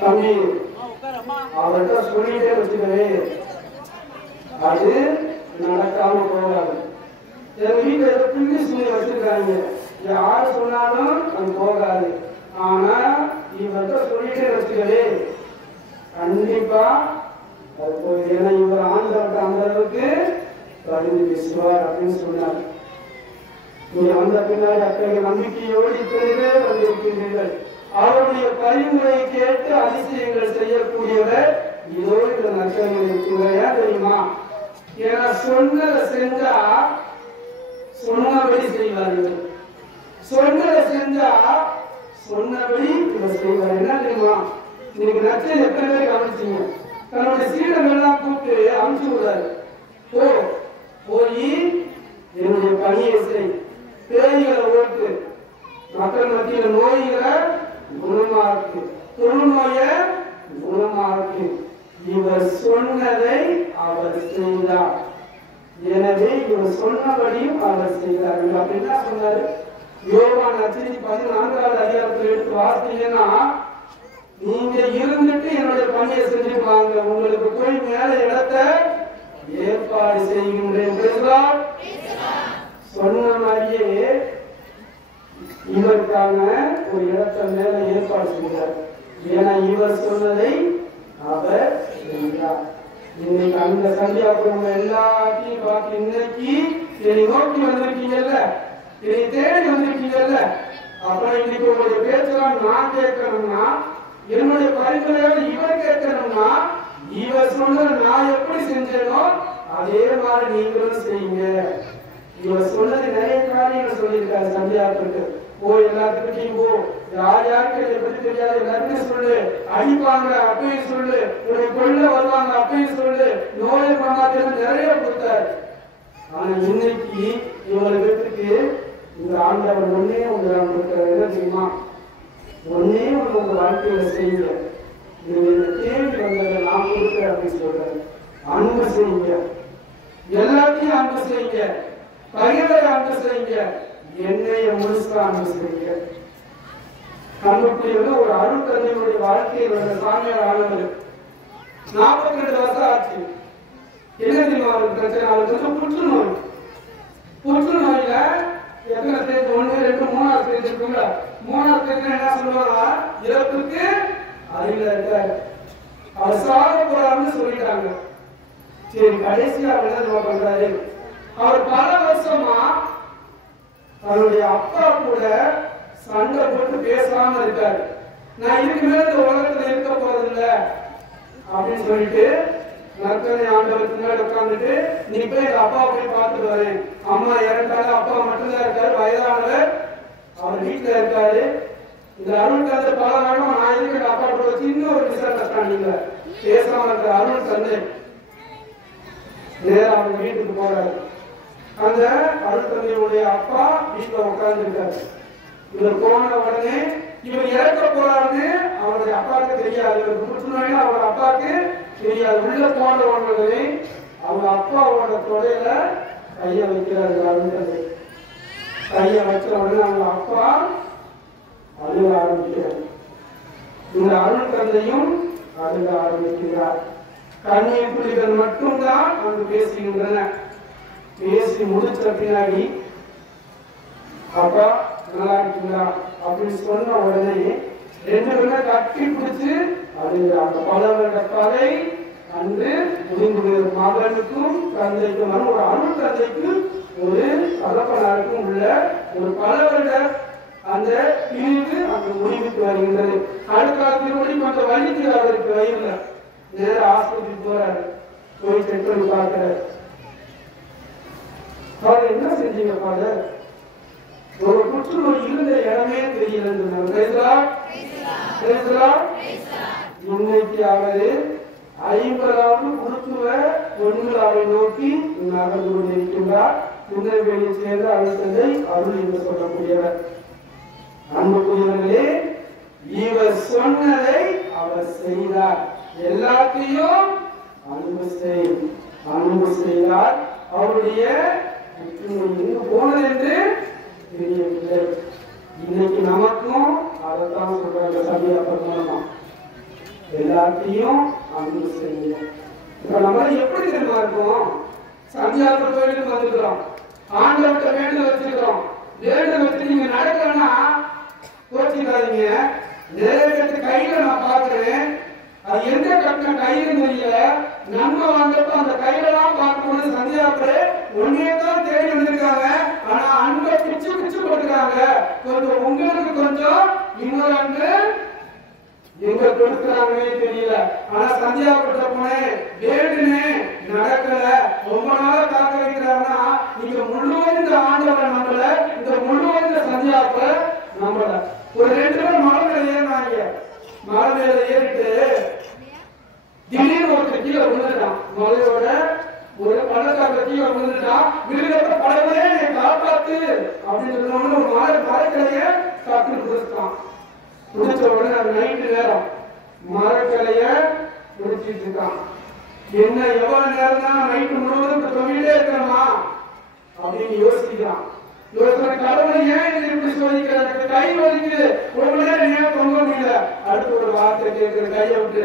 தம்பி? அவர்கிட்ட சொல்லிட்டே வச்சுக்கவே அது நடக்காம போகாது. என் வீட்டுல ஏதோ பிள்ளை சொல்லி வச்சிருக்காங்க. யாரு சொன்னாலும் அது போகாது. ஆனா இவர்கிட்ட சொல்லிட்டே வச்சுக்கவே கண்டிப்பா அது போகுது. ஏன்னா இவர் ஆண்டவர்கிட்ட அந்த அளவுக்கு கடிந்து பேசுவார் அப்படின்னு சொன்னார். நீங்க வந்த பின்னாடி அத்தகைய நம்பிக்கையோடு இத்தனை பேர் வந்திருக்கின்றீர்கள். அவருடைய பரிந்துரையை கேட்டு அதிசயங்கள் செய்யக்கூடியவர் இதோ இந்த நற்செய்தியில் இருக்கிறார். ஏன் தெரியுமா? ஏன்னா சொன்னதை செஞ்சா சொன்னபடி செய்வார்கள். சொன்னதை செஞ்சா சொன்னபடி இவர் செய்வார். என்ன தெரியுமா? இன்னைக்கு நற்செய்தி எத்தனை பேர் கவனிச்சீங்க? தன்னுடைய சீடர்கள் எல்லாம் கூப்பிட்டு அனுப்பிச்சு விடுறாரு. போய் என்னுடைய பணியை செய், பேய்களை ஓட்டு, மக்கள் மத்தியில நோய்களை குணமாக்கு, தொழுநோய குணமாக்கு. இவர் சொன்னதை அவர் செய்தார். எனவே இவர் சொன்னபடியும் அவர் செய்தார். அப்படின்னா சொன்னாரு. யோவான் நற்செய்தி 14வது அதிகாரத்தில் எடுத்து வாசித்தீங்கன்னா, நீங்க இருந்துட்டு என்னுடைய பணியை செஞ்சுப்பாங்க, உங்களுக்கு போய் மேல இடத்தை ஏற்பாடு செய்கின்றேன். சொன்ன மாதிரியே இவருக்கான ஒரு இடத்தை மேல ஏற்பாடு செய்கிறார். ஏன்னா இவர் சொன்னதை அவர் செய்தார். இன்னைக்கு அந்த சந்தியாபுரம் எல்லாத்தையும் பார்த்து இன்னைக்கு என்னை நோக்கி வந்திருக்கீங்கல்ல, என்னை தேடி வந்திருக்கீங்கல்ல. அப்புறம் இன்னைக்கு உங்களுடைய பேச்செல்லாம் நான் கேட்கணும்னா, என்னுடைய பரிந்துரையோட இவர் கேட்கணும்னா, இவர் சொன்னதை நான் எப்படி செஞ்சேனோ அதே மாதிரி நீங்களும் செய்யுங்க. இவர் சொன்னது நிறைய காரியங்கள் சொல்லியிருக்காரு. சந்தியாபுரத்துக்கு போ, எல்லாத்துக்கிட்டையும் போ, யார் யாருக்கு இதை பத்தி தெரியாது எல்லாருமே சொல்லு, அடிப்பாங்க அப்பயும் சொல்லு, உன்னை கொள்ள வருவாங்க அப்பயும் சொல்லு, நோயை பண்ணாதேன்னு நிறைய கொடுத்தாரு. ஆனா இன்னைக்கு இவங்களை பேருக்கு இந்த ஆண்டவர் ஒன்னே ஒன்று என்ன தெரியுமா? ஒன்னே ஒன்று உங்க வாழ்க்கையில செய்யுங்க, நீங்க இந்த தேடி வந்ததை நான் கொடுக்குறேன் அப்படின்னு சொல்றாரு. அன்பு செய்யுங்க, எல்லாத்தையும் அன்பு செய்யுங்க, பகைவரை அன்பு செய்யுங்க, என்னைய முழுசா அன்பு செய்யுங்க. அன்புக்குரியது ஒரு அருள் தந்தையுடைய வாழ்க்கையில் வந்த சாமியார் ஆனவர் 42 வருஷம் ஆச்சு. என்ன தெரியுமா அவருக்கு பிரச்சனை? அவருக்கு வந்து புற்றுநோய். புற்றுநோயில எத்தனை ஸ்டேஜ்? 1, 2, 3 ஸ்டேஜ் இருக்குல்ல. 3 ஸ்டேஜ் என்ன சொல்லுவாங்க? இறப்புக்கு அருகில இருக்காரு, அவர் சாக போறாருன்னு சொல்லிட்டாங்க. சரி, கடைசியா அவர் என்ன பண்றாரு? அவர் பல வருஷமா அவருடைய அப்பா கூட சண்டை போட்டு பேசாம இருக்காரு. நான் இதுக்கு மேல இந்த உலகத்துல இருக்க போறதில்ல அப்படின்னு சொல்லிட்டு நற்கனை ஆண்டவருக்கு முன்னாடி உட்கார்ந்துட்டு, நீ போய் எங்க அப்பா போய் பார்த்துட்டு வரேன், அம்மா இறந்தாங்க, அப்பா மட்டும்தான் இருக்காரு, வயதானவர், அவர் வீட்டுல இருக்காரு, இந்த அருள் தந்தை பல வேணும், நான் இதுக்கு எங்க அப்பா கூட வச்சு இன்னொரு மிஸ்அண்டர்ஸ்டாண்டிங்ல பேசாம இருக்கிற அருள் தந்தை நேரம் அவங்க வீட்டுக்கு போறாரு. அந்த அருள் தந்தையுடைய அப்பா வீட்டுல உட்கார்ந்து இருக்காரு. இவர் போன உடனே இவர் இறக்க போறாருன்னு அவருடைய அப்பாவுக்கு தெரியாது. இவர் புற்றுநோய் அவர் அப்பாவுக்கு தெரியாது. உள்ள போன உடனே அவங்க அப்பாவோட தொடையில கைய வைக்கிறாரு அருள் தந்தை. கைய வச்ச உடனே அவங்க அப்பா அழுக ஆரம்பிக்கிறார். இந்த அருள் தந்தையும் அழுக ஆரம்பிக்கிறார். கண்ணீர் துளிகள் மட்டும்தான் அங்கு பேசுகின்றன. பேசி முடிச்ச பின்னாடி அப்பா நல்லா இருக்கீங்களா அப்படின்னு சொன்ன உடனே 2 பேரும் கட்டி பிடிச்சு அழுகிறாங்க. பல வருட கதை அன்று முடிந்து மகனுக்கும் தந்தைக்கும் ஒரு அருள் தந்தைக்கு ஒரு தகப்பனாருக்கும் உள்ள ஒரு பல வருட அந்த பிரிவு அந்த முடிவுக்கு வருகின்றது. அடுத்த திருமணி கொஞ்சம் வலிக்கு அவருக்கு வயிறுல நேர ஆஸ்பத்திரிக்கு போறாரு. போய் செக் பண்ணி பார்க்கிறாரு. அவர் என்ன செஞ்சீங்க ஃபாதர்? ஒரு புற்றுநோய் இருந்த இடமே தெரியல. இன்னைக்கு அவரு 50வது குருத்துவ பொன்விழாவை நோக்கி நகர்ந்து கொண்டிருக்கின்றார். திருநெல்வேலியை சேர்ந்த அருள் தந்தை அருள் என்று சொல்லக்கூடியவர். அன்புக்குரியவர்களே, இவர் சொன்னதை அவர் செய்தார். எல்லாத்தையும் அன்பு செய்தார். அவருடைய எங்கு போனது என்று தெரியவில்லை. இன்னைக்கு நமக்கும் அதைத்தான் சொல்றாங்க சமீப மூலமா, எல்லாத்தையும் அன்பு செய்யுங்க. இப்ப நம்ம எப்படி தெரியுமா இருக்கோம்? சந்தியாத்திர கோயிலுக்கு வந்துக்கிறோம், ஆண்டவர்கிட்ட வேண்டு வச்சிருக்கிறோம். வேண்டு வச்சு நீங்க நடக்கலன்னா கோச்சிக்காதீங்க. நிறைவேற்ற கையில நான் பாக்குறேன், அது எந்த கட்டின கையிலும் தெரியல. நன்மை வந்தப்ப அந்த கையிலலாம் பார்க்கும்போது சந்தியாத்திர ஒன்னேதான் தேடி வந்திருக்காங்க. ஆனா அன்பை பிச்சு பிச்சு போட்டுருக்காங்க. கொஞ்சம் உங்களுக்கு கொஞ்சம் இன்னொரு அன்பு எங்க கொடுக்குறாங்கன்னே தெரியல. ஆனா சந்தியாப்பட்ட போனேன், வேண்டுனேன், நடக்கல, ரொம்ப நாளா காக்க வைக்கிறாங்கன்னா நீங்க முழுவதும் இந்த ஆண்டவரை நம்பல, இந்த முழுவதும் இந்த சந்தியாப்ப நம்பல. ஒரு 2 பேரும் மலை மேல ஏறினாங்க. மலை மேல ஏறிட்டு திடீர்னு ஒருத்தர் கீழே விழுந்துட்டான். மலையோட ஒரு பள்ளத்தாக்க கீழே விழுந்துட்டான். விழுந்தப்ப படவே என்னை காப்பாத்து அப்படின்னு சொன்ன ஒரு மரக்கிளைய டக்குன்னு பிடிச்சிட்டான். பிடிச்ச உடனே அது நைட்டு நேரம் மரக்கிளைய பிடிச்சிட்டு இருக்கான். என்ன எவ்வளவு நேரம் தான் நைட்டு முழுவதும் தொழிலே இருக்கணுமா அப்படின்னு யோசிக்கிறான். கடவுளை ஏன் இப்படி சோதிக்கிற? எனக்கு கை வலிக்குது, ஒரு மணி நேரம் ஏன் தொங்க முடியல? அடுத்து ஒரு வார்த்தை கேட்கிற, கையை விட்டு.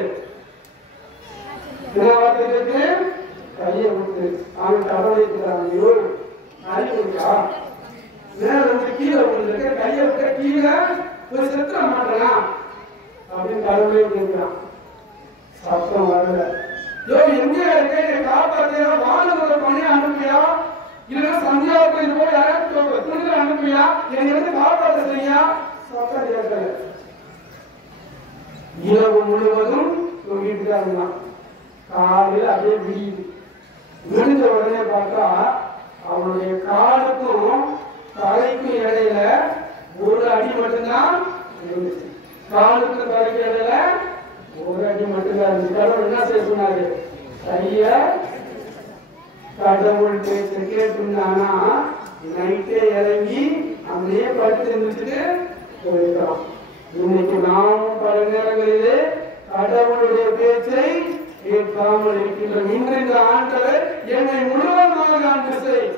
என்ன வார்த்தை கேட்டு? கையை விட்டு. அவன் கடவுளை இருக்கிறாங்க, அறிவுக்கா மேல வந்து கீழே விழுந்துருக்கு, கையை விட்ட கீழே ஒரு செத்துற மாட்டேனா அப்படின்னு கடவுளே கேட்கிறான். சத்தம் வரல. எங்க இருக்க? காப்பாத்தியா? வாழ்ந்த பணியை அனுப்பியா? இல்லைன்னா சந்தியாவுக்கு இது போல யாராவது துணிகளை அனுப்பியா? என்னை வந்து காப்பாற்ற செய்யா? சத்தம் கேட்கல. இரவு முழுவதும் வீட்டுக்கு இருந்தான். காலையில் அப்படியே விடியுது. விழுந்த உடனே பார்த்தா அவனுடைய காலுக்கும் தலைக்கும் இடையில ஒரு அடி மட்டும்தான் இருந்துச்சு. காலுக்கு தலைக்கையில ஒரு அடி மட்டும்தான் இருந்துச்சு. கடவுள் என்ன செய்ய சொன்னாரு? கைய கடவுள் பேச்சு கேட்டுனா நைட்டே இறங்கி அப்படியே படுத்து இருந்துட்டு போயிருக்கலாம். இன்னைக்கு நாமும் பல நேரங்களிலே கடவுளுடைய பேச்சை கேட்காமல் இருக்கின்றோம். இன்று இந்த ஆண்டவர் என்னை முழுவதுமாக ஆண்டு செய்.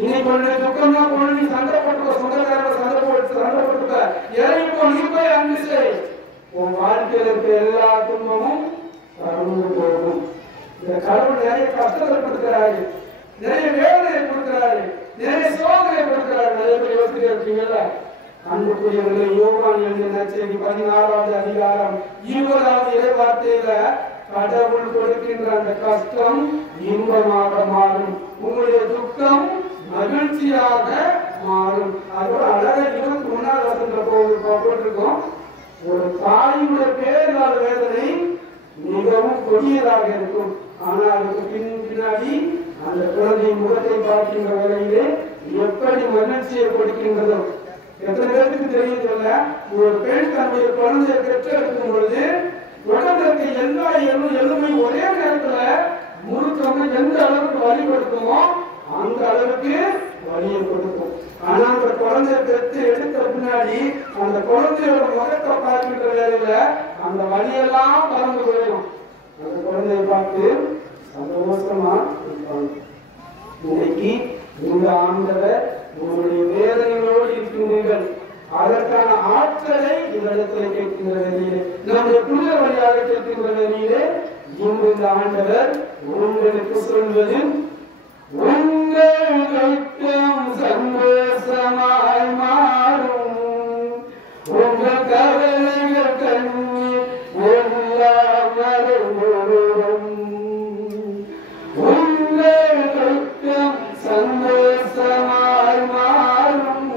இன்னைக்கு ஒன்று துக்கமா போன நீ சண்டை போட்டுக்க, சொந்தக்காரங்க சண்டை போட்டுக்க, இறங்கி போ, நீ போய் ஆண்டு செய். உன் வாழ்க்கையில் இருக்க எல்லா துன்பமும் பறந்து போகும். இந்த கடவுள் நிறைய கஷ்டத்தை கொடுக்கிறாரு, நிறைய வேதனை கொடுக்கிறாரு, நிறைய சோதனை கொடுக்கிறாரு. நிறைய பேர் யோசிக்க இருக்கீங்கல்ல. அன்புக்குரியவர்களை யோவான் எழுதின நற்செய்தி 16வது அதிகாரம் 20வது இறைவார்த்தையில கடவுள் கொடுக்கின்ற அந்த கஷ்டம் இன்பமாக மாறும், உங்களுடைய துக்கம் மகிழ்ச்சியாக மாறும். அதோட அழகா 21வது வசனத்துல போட்டிருக்கோம். ஒரு தாயுடைய பேரால் வேதனை மிகவும் கொடியதாக இருக்கும். ஆனால் அதுக்கு பின்னாடி அந்த குழந்தையின் முகத்தை பார்க்கின்ற வேளையிலே எப்படி மகிழ்ச்சியை கொடுக்கின்றதோ. எத்தனை பேருக்கு தெரியுதுல்ல, ஒரு பெண் தன்னுடைய குழந்தையை பெற்றெடுக்கும் பொழுது உடம்புக்கு எல்லா எலும்பை ஒரே நேரத்துல முறுக்கம் எந்த அளவுக்கு வலி கொடுக்குமோ அந்த அளவுக்கு வலியை கொடுக்கும். ஆனா அந்த குழந்தைய பெற்று எடுத்த பின்னாடி அந்த குழந்தையோட முகத்தை பார்க்கின்ற வேலையில அந்த வலியெல்லாம் பறந்து போயிடும். அந்த குழந்தையை பார்த்து சந்தோஷமா இருப்பாங்க. இன்னைக்கு இந்த ஆண்டவர் உங்களுடைய வேதனைகளோடு இருக்கின்றீர்கள். அதற்கான ஆற்றலை இந்த இடத்துல கேட்கின்ற வேலையிலே, நம்முடைய புனித வழியாக கேட்கின்ற வேலையிலே இந்த ஆண்டவர் உங்களுக்கு சொல்வது, உங்கள் துக்கம் சந்தோஷமாய் மாறும், உங்கள் கவலைகள் கண்ணீர் எல்லாம் மறைந்துவிடும். உங்கள் துக்கம் சந்தோஷமாய் மாறும்,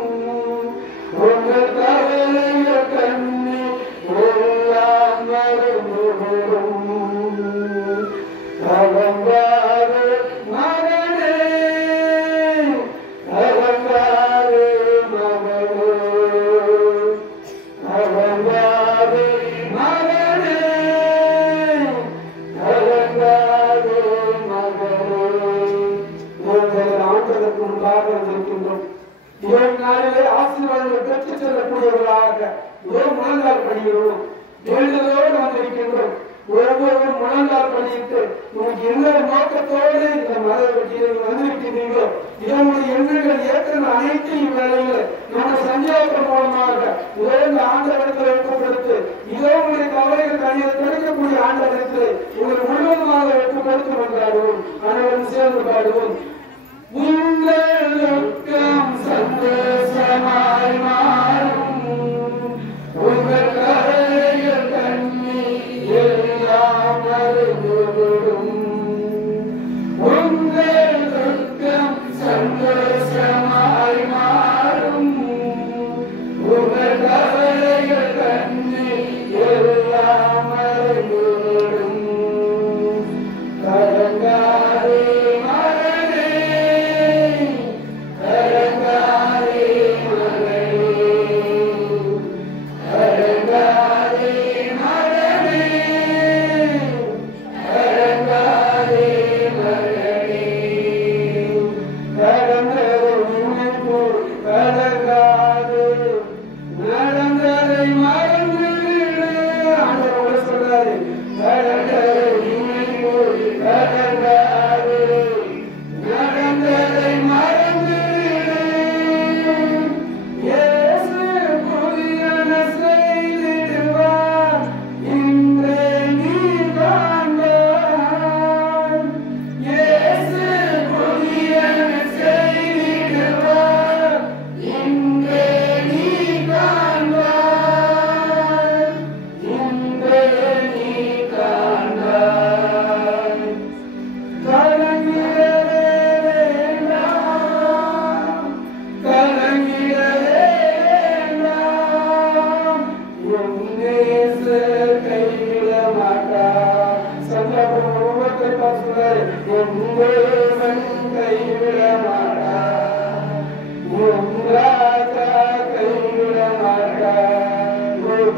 உங்கள் கவலைகள் கண்ணீர் எல்லாம் மறைந்துவிடும். கலங்காதே மகனே, கலங்காதே மகனே, கலங்காதே மகனே, கலங்காதே மகனே. நீங்கள் ஆண்டவருக்கு முன்பாக இருக்கின்றோம். 7 நாளிலே ஆசீர்வாதங்களை பெற்று செல்லக்கூடியவர்களாக முழங்கால் படிக்கிறோம், வேண்டுதலோடு வந்திருக்கின்றோம். ஒவ்வொருவரும் முழங்கால் படித்து உனக்கு எந்த நோக்கத்தோடு இந்த மத வெட்டியை வந்திருக்கின்றீர்களோ இதனுடைய எண்ணங்கள் ஏற்கனவே அனைத்தையும் வேலையில் நம்ம சஞ்சாரத்தின் மூலமாக இதோ இந்த ஆண்டவரத்தில் வெப்பப்படுத்து, இதோ உங்களுடைய கவலைகள் கிடைக்கக்கூடிய ஆண்டவரத்தில் உங்களை முழுவதுமாக வெப்பப்படுத்தி கொண்டாடுவோம். அனைவரும் சேர்ந்து பாடுவோம். உங்கள் துக்கம் சந்தோஷமாய் மாறும், உங்கள் கவலைகள் கண்ணீர் எல்லாம் மறைந்துவிடும். உங்கள் துக்கம் சந்தோஷமாய் மாறும், உங்கள்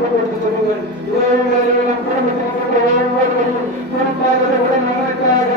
ஒப்புக்கொடுத்து சொல்லுங்கள். இவர்களும் குடும்பத்திற்கு ஒவ்வொருவரையும் குறிப்பாக உடல் நலனுக்காக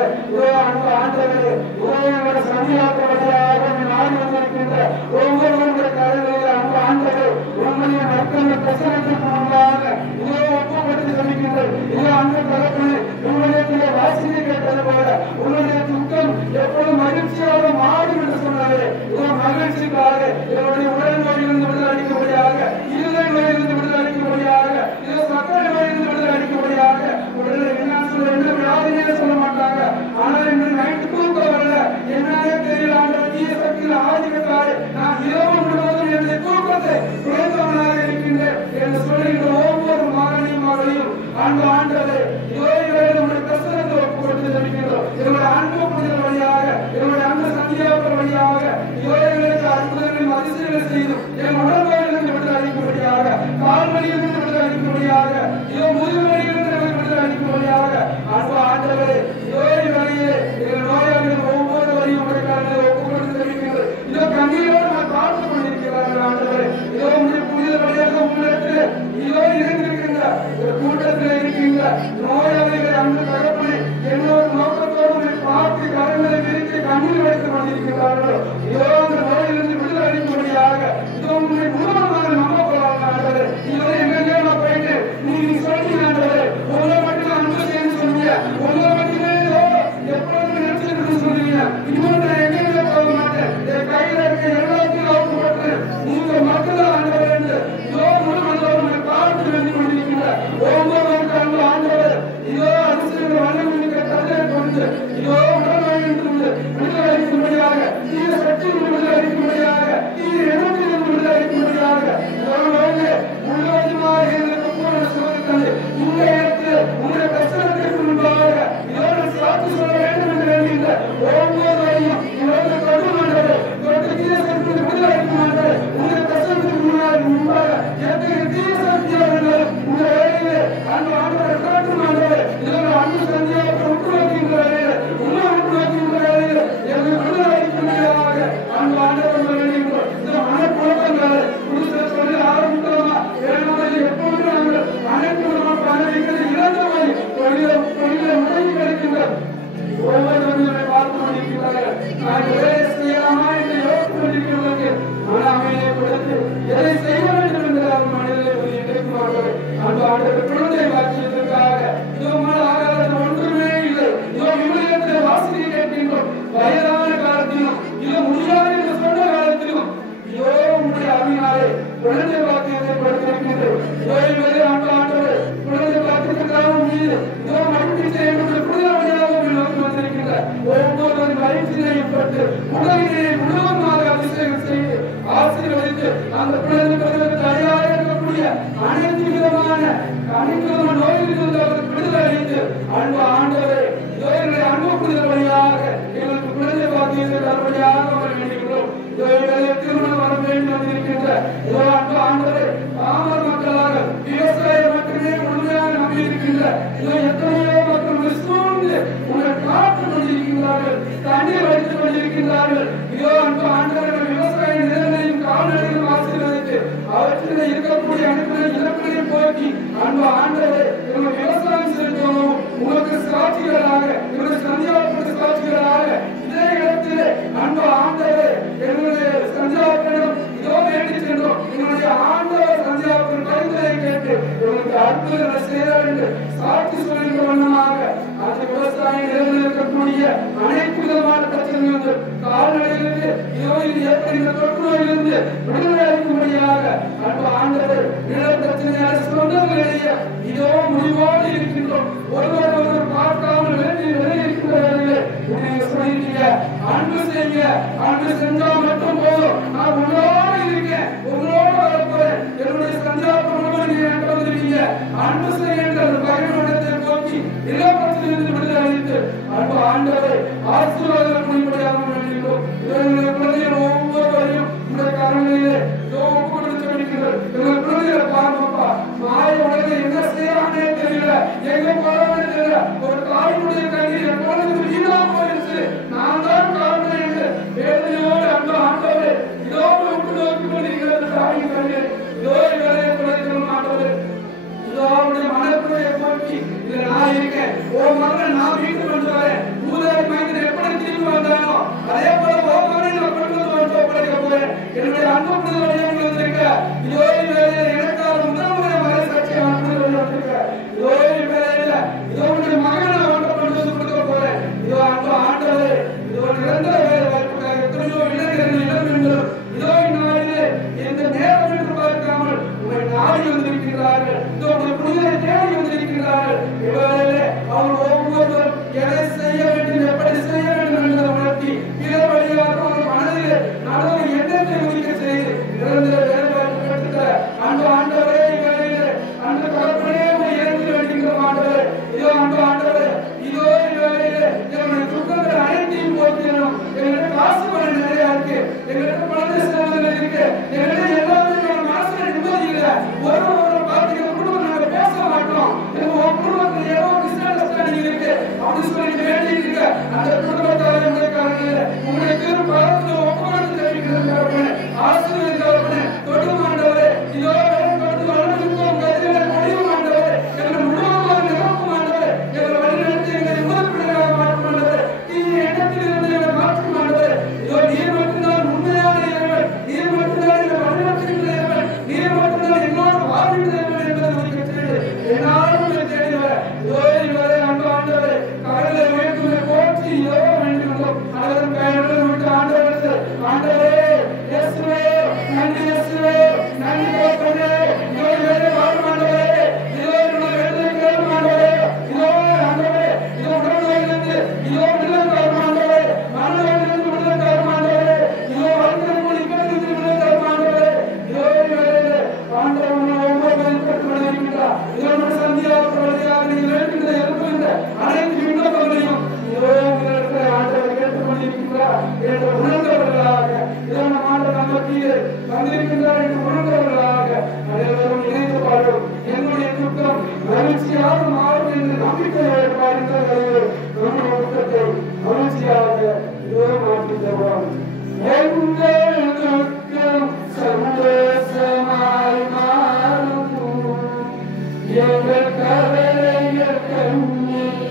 ஆண்டவரே இவர்களோட சந்தியாக்குவதாக நாடு வந்திருக்கின்ற ஒவ்வொருவருடைய கருவியில் அன்பு ஆண்டவரே உங்களுடைய மக்கள் பிரசனத்திற்கு முன்பாக இதோ ஒப்புக்கொடுத்து சொல்லுகின்ற இதோ அன்பு தகப்பனே உங்களுடைய வாசியை கேட்டது போல உங்களுடைய துக்கம் எப்பொழுது மகிழ்ச்சியாக மாறும் என்று சொன்னாரே இதோ மகிழ்ச்சிக்காக இதனுடைய உடல் நோயிலிருந்து விடுதலை அளிக்கும்படியாக இருதய நோயிலிருந்து விடுதலை அளிக்கும்படியாக இதோ சக்கரை நோயிலிருந்து விடுதலை அளிக்கும்படியாக உடனே என்ன சொல்ல எந்த வியாதியே சொல்ல மாட்டாங்க. ஆனால் இன்று நைட்டு தூக்கம் வரல என்னன்னே தெரியல அந்த தீய சக்தியில் ஆதிக்கத்தாலே நான் இரவு முழுவதும் என்னுடைய தூக்கத்தை குறைந்தவனாக இருக்கின்றேன் என்று சொல்லுகின்ற ஒவ்வொரு மகனையும் மகளையும் அன்பு ஆண்டவரே இவர்களை நம்முடைய பிரசனத்தை ஒப்புக்கொடுத்து தெரிவிக்கின்றோம். இவருடைய அன்பு புனித வழியாக இவருடைய அன்பு சந்தியாக்கள் வழியாக இவர்களுக்கு அற்புதங்களின் அதிசயங்களை செய்தும் என் உடல் வழியிலிருந்து விடுதலை அளிக்கும்படியாக கால் வழியிலிருந்து விடுதலை அளிக்கும்படியாக இதோ முதுகு வழியிலிருந்து விடுதலை அளிக்கும்படியாக அன்பு ஆண்டவரே இவர்களையே எங்கள் நோயாளிகள் ஒவ்வொரு வழியும் உடைக்காரர்களை ஒப்புக்கொடுத்து தெரிவிக்கின்றோம். இதோ கண்ணீரோடு நான் பார்த்துக் கொண்டிருக்கிறார்கள் ஆண்டவரே இதோ உங்களுடைய புனித வழியாக உங்களுக்கு இதோ இருந்திருக்கின்ற கூட்டத்தில் இருக்கின்ற நோயாளிகளை அன்பு தகப்பனே என்னோட நோக்கத்தோடு பார்த்து கரங்களை விரித்து கண்ணீர் வைத்துக் கொண்டிருக்கிறார்களோ இதோ அந்த நோயிலிருந்து விடுதலை அளிக்கும்படியாக இதோ உங்களுடைய குணமாக நம்ப போறாங்க. இதோ எங்கெங்கே நான் போயிட்டு நீங்க சொல்றீங்க ஆண்டவரே உங்களை மட்டும் அன்பு செய்யணும்னு சொன்னீங்க உங்களை மட்டுமே எப்பொழுது நினைச்சிட்டு சொல்றீங்க இன்னும் நான் எங்கெங்கே போக மாட்டேன் என் கையில இருக்க எல்லாத்தையும் அவுத்து போட்டு நீங்க மக்கள் ஆண்டவர் என்று இதோ முழுவதும் பார்த்து வந்து கொண்டிருக்கின்ற ஒவ்வொருவருக்கு அன்பு ஆண்டவர் இதோ அதிசயங்கள் வண்ணமிக்க கதையை கொண்டு இதோ உடல்நோயிலிருந்து விடுதலை அளிக்கும்படியாக தீர சக்தியில் விடுதலை அளிக்கும்படியாக தீர எண்ணத்திலிருந்து விடுதலை அளிக்கும்படியாக முழுவதுமாக சுகத்தந்து இந்த இடத்தில் உங்களுடைய பிரச்சனத்திற்கு முன்பாக இதோடு சாட்சி சொல்ல வேண்டும் என்று வேண்டிய ஒவ்வொருவரையும் இவர்கள் தொடர்பாண்டவர் இவர்கள் தீர சக்தி விடுதலை அளிக்குமாண்டவர் உங்களுடைய பிரச்சனத்திற்கு முன்பாக எத்தகைய தீர சக்தியாளர்கள் இந்த வேலையிலே அந்த ஆண்டவர் காட்டுமாண்டவர் இதனால் அன்பு சந்தியாக உற்றுநோக்கின்ற வேலையில் உண்மை உற்றுநோக்கின்ற வேலையில் எங்களுக்கு விடுதலை அளிக்கும்படியாக அந்த ஆண்டவர் வேண்டுகிறோம். இந்த மனக்குழப்பங்களை புதுசை சொல்லி ஆரம்பிக்கிறோமா வேணுமாதிரி எப்பொழுது நாங்கள் அனைத்து விதமாக பணவிக்கிறது இழந்தவை தொழிலை முடங்கி கிடைக்கின்ற ஒவ்வொருவரை பார்த்து கொண்டிருக்கிறார்கள். நான் வேலை செய்யலாமா என்று யோசித்துக் கொண்டிருக்கிறவர்களுக்கு மன அமைதியை கொடுத்து எதை செய்ய வேண்டும் என்று அவர் மனிதனை கிடைக்குமார்கள். அந்த ஆண்டவர் குழந்தை வாக்கியத்திற்காக இதோ மன ஆகாரம் ஒன்றுமே இல்லை. இதோ விமயத்தில் வாசியை கேட்கின்றோம். வயதான காலத்திலும் இதோ முடியாது என்று சொன்ன காலத்திலும் இதோ உங்களுடைய அருமையாலே குழந்தை வாக்கியத்தை கொடுத்திருக்கின்றோம். இதோ இவரே ஆண்டவர் குழந்தை வாக்கியத்திற்காகவும் மீது இதோ மகிழ்ச்சி செய்யக்கூடிய புனிதவழியாக நோக்கி வந்திருக்கின்ற ஒவ்வொருவரும் மகிழ்ச்சியையும் பட்டு உலகினை முழுவதுமாக அதிசயம் செய்து ஆசீர்வதித்து அந்த குழந்தை தயாராக இருக்கக்கூடிய அனைத்து விதமான நோய்களிலிருந்து அவருக்கு விடுதலை அளித்து அன்பு ஆண்டவரே இதோ எங்களுடைய அன்பு புனித வழியாக எங்களுக்கு குழந்தை பாக்கியத்தை தருவழியாக வர வேண்டுகிறோம். இதோ எங்களை திருமணம் வர வேண்டும் வந்திருக்கின்ற இதோ அன்பு ஆண்டவரே பாமர் மக்களாக விவசாயம் மட்டுமே முழுமையாக நம்பி இருக்கின்ற இதோ எத்தனையோ மக்கள் சூழ்ந்து உங்களை காத்துக் கொண்டிருக்கின்றார்கள் தண்ணீர் வைத்துக் கொண்டிருக்கின்றார்கள். இதோ அன்பு ஆண்டவர்கள் விவசாய நிலங்களையும் கால்நடைகளும் ஆசீர்வதித்து அவற்றில் இருக்கக்கூடிய அனைத்து இலக்களையும் போக்கி அன்பு ஆண்டவரே இவர்கள் விவசாயம் செலுத்தவும் உங்களுக்கு சாட்சிகளாக இவர்கள் சந்தியாவுக்கு சாட்சிகளாக இதே இடத்திலே அன்பு ஆண்டவரே எங்களுடைய சந்தியாவுக்களிடம் இதோ வேண்டி சென்றோம். எங்களுடைய ஆண்டவர் சந்தியாவுக்கு பரிந்துரை கேட்டு இவர்களுக்கு அற்புதங்களை செய்ய வேண்டும் சாட்சி சொல்கின்ற வண்ணமாக அந்த விவசாய நிலங்களில் இருக்கக்கூடிய அனைத்து விதமான பிரச்சனைகளுக்கு கால்நடைகளுக்கு இதோ இது ஏற்படுகின்ற தொற்று நோயிலிருந்து விடுதலை அளிக்கும்படியாக அன்பு ஆண்டவர் நில பிரச்சனையாக சொந்தங்களிடையே இதோ முடிவோடு இருக்கின்றோம். ஒருவர் பார்க்காமல் விலகி இருக்கின்றார்களே நீங்க சொல்லிட்டீங்க அன்பு செய்ய அன்பு செஞ்சா மட்டும் போதும் நான் உங்களோடு இருக்கேன் உங்களோடு வரப்போறேன் என்னுடைய சஞ்சாரம் நீங்க வந்திருக்கீங்க அன்பு செய்கின்ற பகிர்வனத்தை நோக்கி இலக்கத்திலிருந்து விடுதலை அளித்து அன்பு ஆண்டவரை ஆசீர்வாதம் முடிப்படியாக வேண்டுகிறோம். குழந்தைகள் ஒவ்வொருவரையும் இந்த கரங்களிலே ஒப்புக்கொடுத்து வருகிறார். எங்கள் குழந்தைகளை பாருங்கப்பா மாய உலகில் என்ன செய்யறானே தெரியல எங்க போறவனே தெரியல ஒரு தாயினுடைய கண்ணீர் என் குழந்தைக்கு வீணா போயிடுச்சு நான் தான் காரணம் என்று வேதனையோடு அன்பு ஆண்டவரே இதோ உற்று நோக்கி கொண்டிருக்கிறது தாயின் கண்ணீர் இதோ வேலையை குழந்தைகள் ஆண்டவரே வந்திருக்கிறார்கள். உங்களுடைய புனிதரை தேடி வந்திருக்கிறார்கள். இவர்களே அவர்கள் ஒவ்வொருவரும் எதை செய்ய வேண்டும், எப்படி செய்ய வேண்டும் என்பதை உணர்த்தி பிற வழியாக ஒரு மனதில் நல்ல எண்ணத்தை உதிக்க செய்து நிரந்தர வேலைவாய்ப்பு பெற்றுத்த அன்பு ஆண்டவரே, இவர்களே அன்பு தகப்பனே, உங்களை இறங்கி வேண்டுகின்ற ஆண்டவரே, இதோ அன்பு ஆண்டவரே, இதோ இவர்களே எங்களுடைய துக்கங்கள் அனைத்தையும் போக்கணும். எங்களுடைய காசு பணம் நிறைய இருக்கு, எங்களுடைய குழந்தை செலவுகள் இருக்கு, எங்களுடைய எல்லாத்துக்கும் மனசுல நிம்மதி இல்லை. ஒரு பார்த்து குடும்பம் நாங்கள் பேச மாட்டோம், எங்க குடும்பத்தில் ஏதோ மிஸ்அண்டர்ஸ்டாண்டிங் இருக்கு அப்படின்னு சொல்லி வேண்டி இருக்க அந்த குடும்பத்தாரை உங்களுடைய திருப்பாதத்தில் ஒப்புரவு தெரிவிக்கிறது. ஆசீர்வதிக்கிறவர்களே, தொடுமாண்டவரே, இதோ தொடர்ந்து வளர்ந்துக்கும் கதிரை முடிவு மாண்டவரே, எங்களை முழுவதுமாக நிரப்பும் மாண்டவரே, எங்களை வழிநடத்தி எங்களை முதற்பிள்ளையாக மாற்றும் மாண்டவரே, தீய எண்ணத்தில் இருந்து எங்களை மாற்றும் மாண்டவரே. இதோ நீர் மட்டும்தான் உண்மையான இறைவன், நீர் மட்டும்தான் எங்களை வழிநடத்துகின்ற இறைவன், நீர் மட்டும்தான் என்னோடு வாழ்கின்ற இறைவன் என்பதை உங்களுக்கு தெரியுது. என்னாலும் உங்களை தேடியவர் இதோ இவரே அன்பு ஆண்டவரே, கடலை உயர்த்துமை போற்றி இதோ வேண்டுகிறோம். அனைவரும் கையுடன் விட்டு ஆண்டவருக்கு ஆண்டவரே இயேசுவே நன்றி, இயேசுவே நன்றி தகப்பனே, இதோ இவரே வாழும் ஆண்டவரே, இதோ என்னுடைய வேதனை கேளும் ஆண்டவரே, இதோ ஆண்டவரே, இதோ உடல்நோயிலிருந்து இதோ விடுதலை தரும் ஆண்டவரே, மனநோயிலிருந்து விடுதலை தரும் ஆண்டவரே, இதோ வாழ்க்கையில் இக்கட்டிலிருந்து விடுதலை தரும் ஆண்டவரே, இதோ இவரே ஆண்டவரை ஒவ்வொருவரையும் பெற்றுக்கொண்டிருக்கிறார். இதோ நம்முடைய சந்தியாவுக்கு வழியாக நீங்கள் வேண்டுகின்ற எழுப்புகின்ற அனைத்து விண்ணப்பங்களையும் இதோ உங்களுக்கு ஆண்டவர் கேட்டுக்கொண்டிருக்கிறார் என்று உணர்ந்தவர்களாக, இதோ நம் ஆண்டவர் நமக்கு வந்திருக்கின்றார் என்று உணர்ந்தவர்களாக அனைவரும் இணைந்து பாடும். என்னுடைய துக்கம் மகிழ்ச்சியாக மாறும் என்று நம்பிக்கையோடு பாடுகிறவர்கள் நம்முடைய துக்கத்தை மகிழ்ச்சியாக இதோ மாற்றி தருவோம். எங்கள் துக்கம் சந்தோஷமாய் மாறும், எங்கள் கவலைகள் கண்ணீர்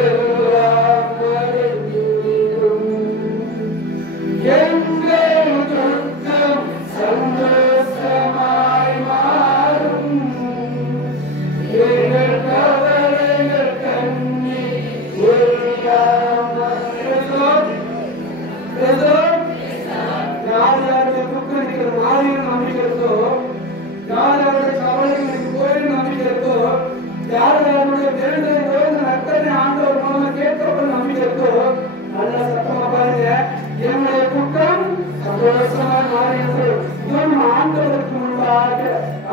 எல்லாம் மறைந்துவிடும். எங்கள் துக்கம் சந்தோஷமாய் மாறும், எங்கள் கவலைகள் கண்ணீர் எல்லாம் மறைந்துவிடும். யார் யாருடைய துக்கம் இருக்கிற நாளையும் நம்பிக்கை இருக்கோ, யார் யாருடைய கவலைகளுக்கு கோயில் நம்பிக்கை இருக்கோ, யார் யாருடைய வேண்டுதலோ நற்பனை ஆண்டவர் மூலமா கேட்கப்படும் நம்பிக்கை இருக்கோ, நல்ல சத்தமா பாருங்க, என்னுடைய துக்கம் சந்தோஷமாக மாறியது. இவன் ஆண்டவருக்கு முன்பாக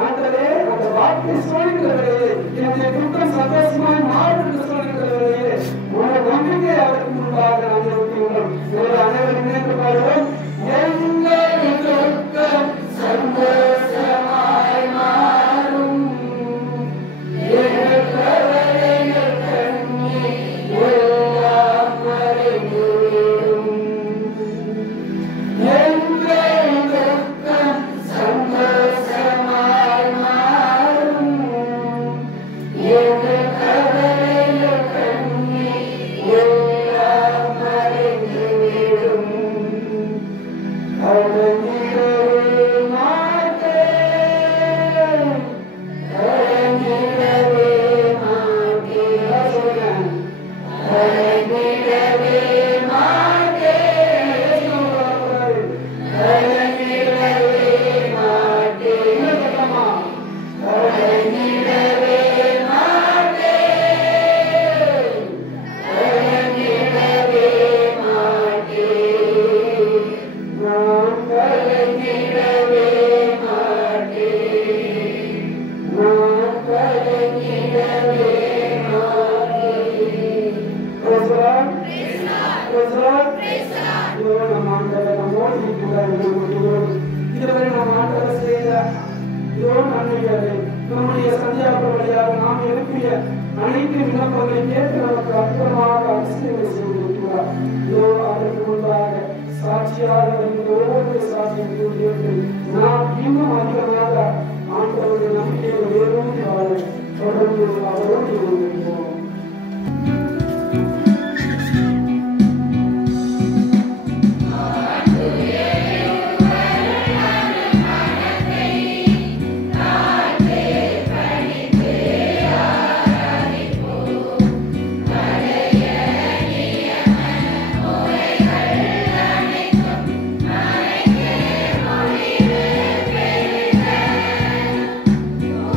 ஆண்டவரே அந்த வார்த்தை சொல்கிறவர்களே, என்னுடைய துக்கம் சந்தோஷமாக மாறும் என்று சொல்கிறவர்களே, உங்கள் நம்பிக்கை அவருக்கு முன்பாக நாம் நிறுத்தியுள்ளோம். அனைவரும் இணைந்து பாடுவோம். எங்கள் துக்கம் சந்தோஷமாய் மாறும், எங்கள் கவலைகள் கண்ணீர் எல்லாம் மறைந்துவிடும். எங்கள் துக்கம் சந்தோஷமாய் மாறும், எங்கள் கவலைகள் கண்ணீர் எல்லாம் மறைந்துவிடும். நம்முடைய சந்தியாக்கள் வழியாக நாம் எழுப்பிய அனைத்து விண்ணப்பங்களை கேட்டு நமக்கு அற்புதமாக அதிசயங்களை செய்திருக்கிறார். அதற்கு முன்பாக சாட்சியாக ஒவ்வொரு சாட்சியை நாம் இன்னும் அதிகமாக ஆண்டவருடைய நம்பிக்கையை வேறூன்றி வாழ தொடர்ந்து அவரோடு இருந்திருக்கிறோம்.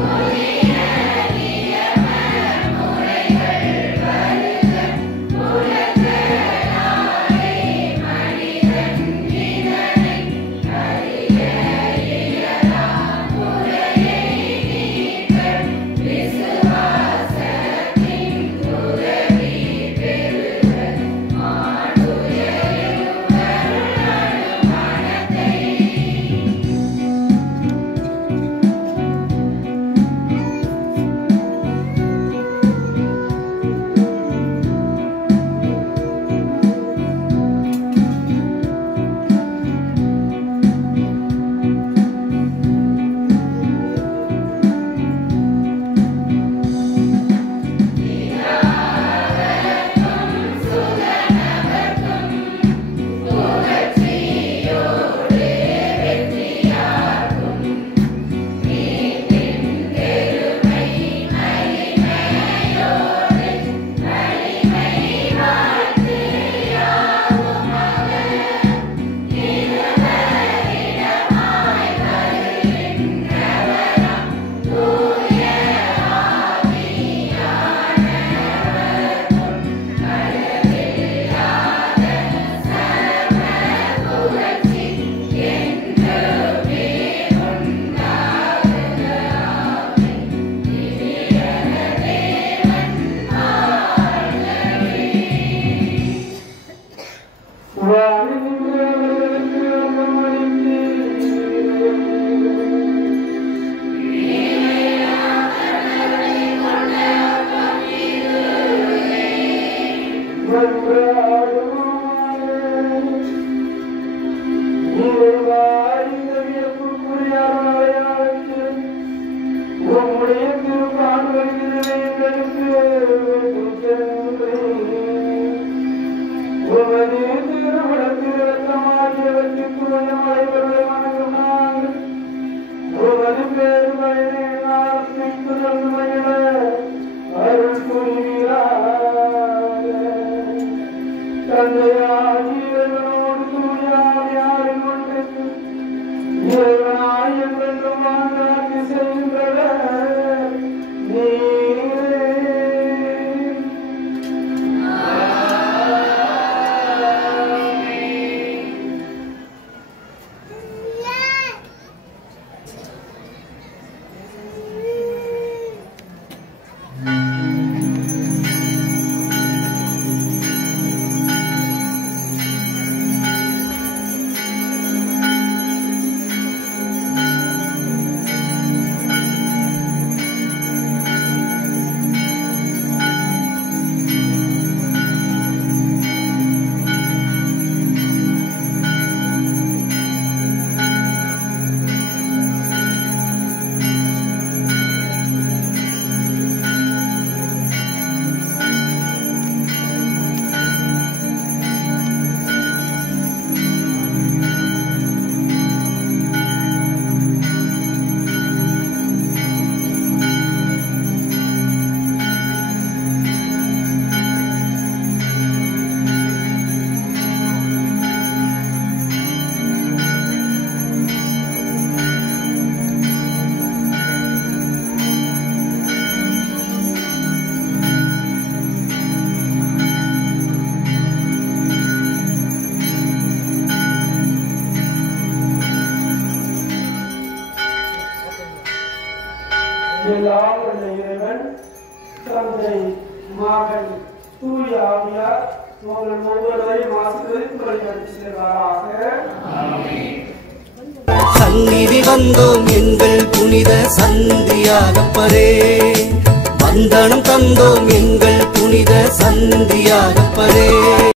Oh, எல்லாம் உள்ள இறைவன் தந்தை மகன் தூய ஆவியார் உங்கள் ஒவ்வொருவரையும் ஆசீர்வதித்து வழிநடத்தி செல்வாராக. சந்நிதி வந்தோம் எங்கள் புனித சந்தியாகப்பரே, வந்தனம் தந்தோம் எங்கள் புனித சந்தியாகப்பரே.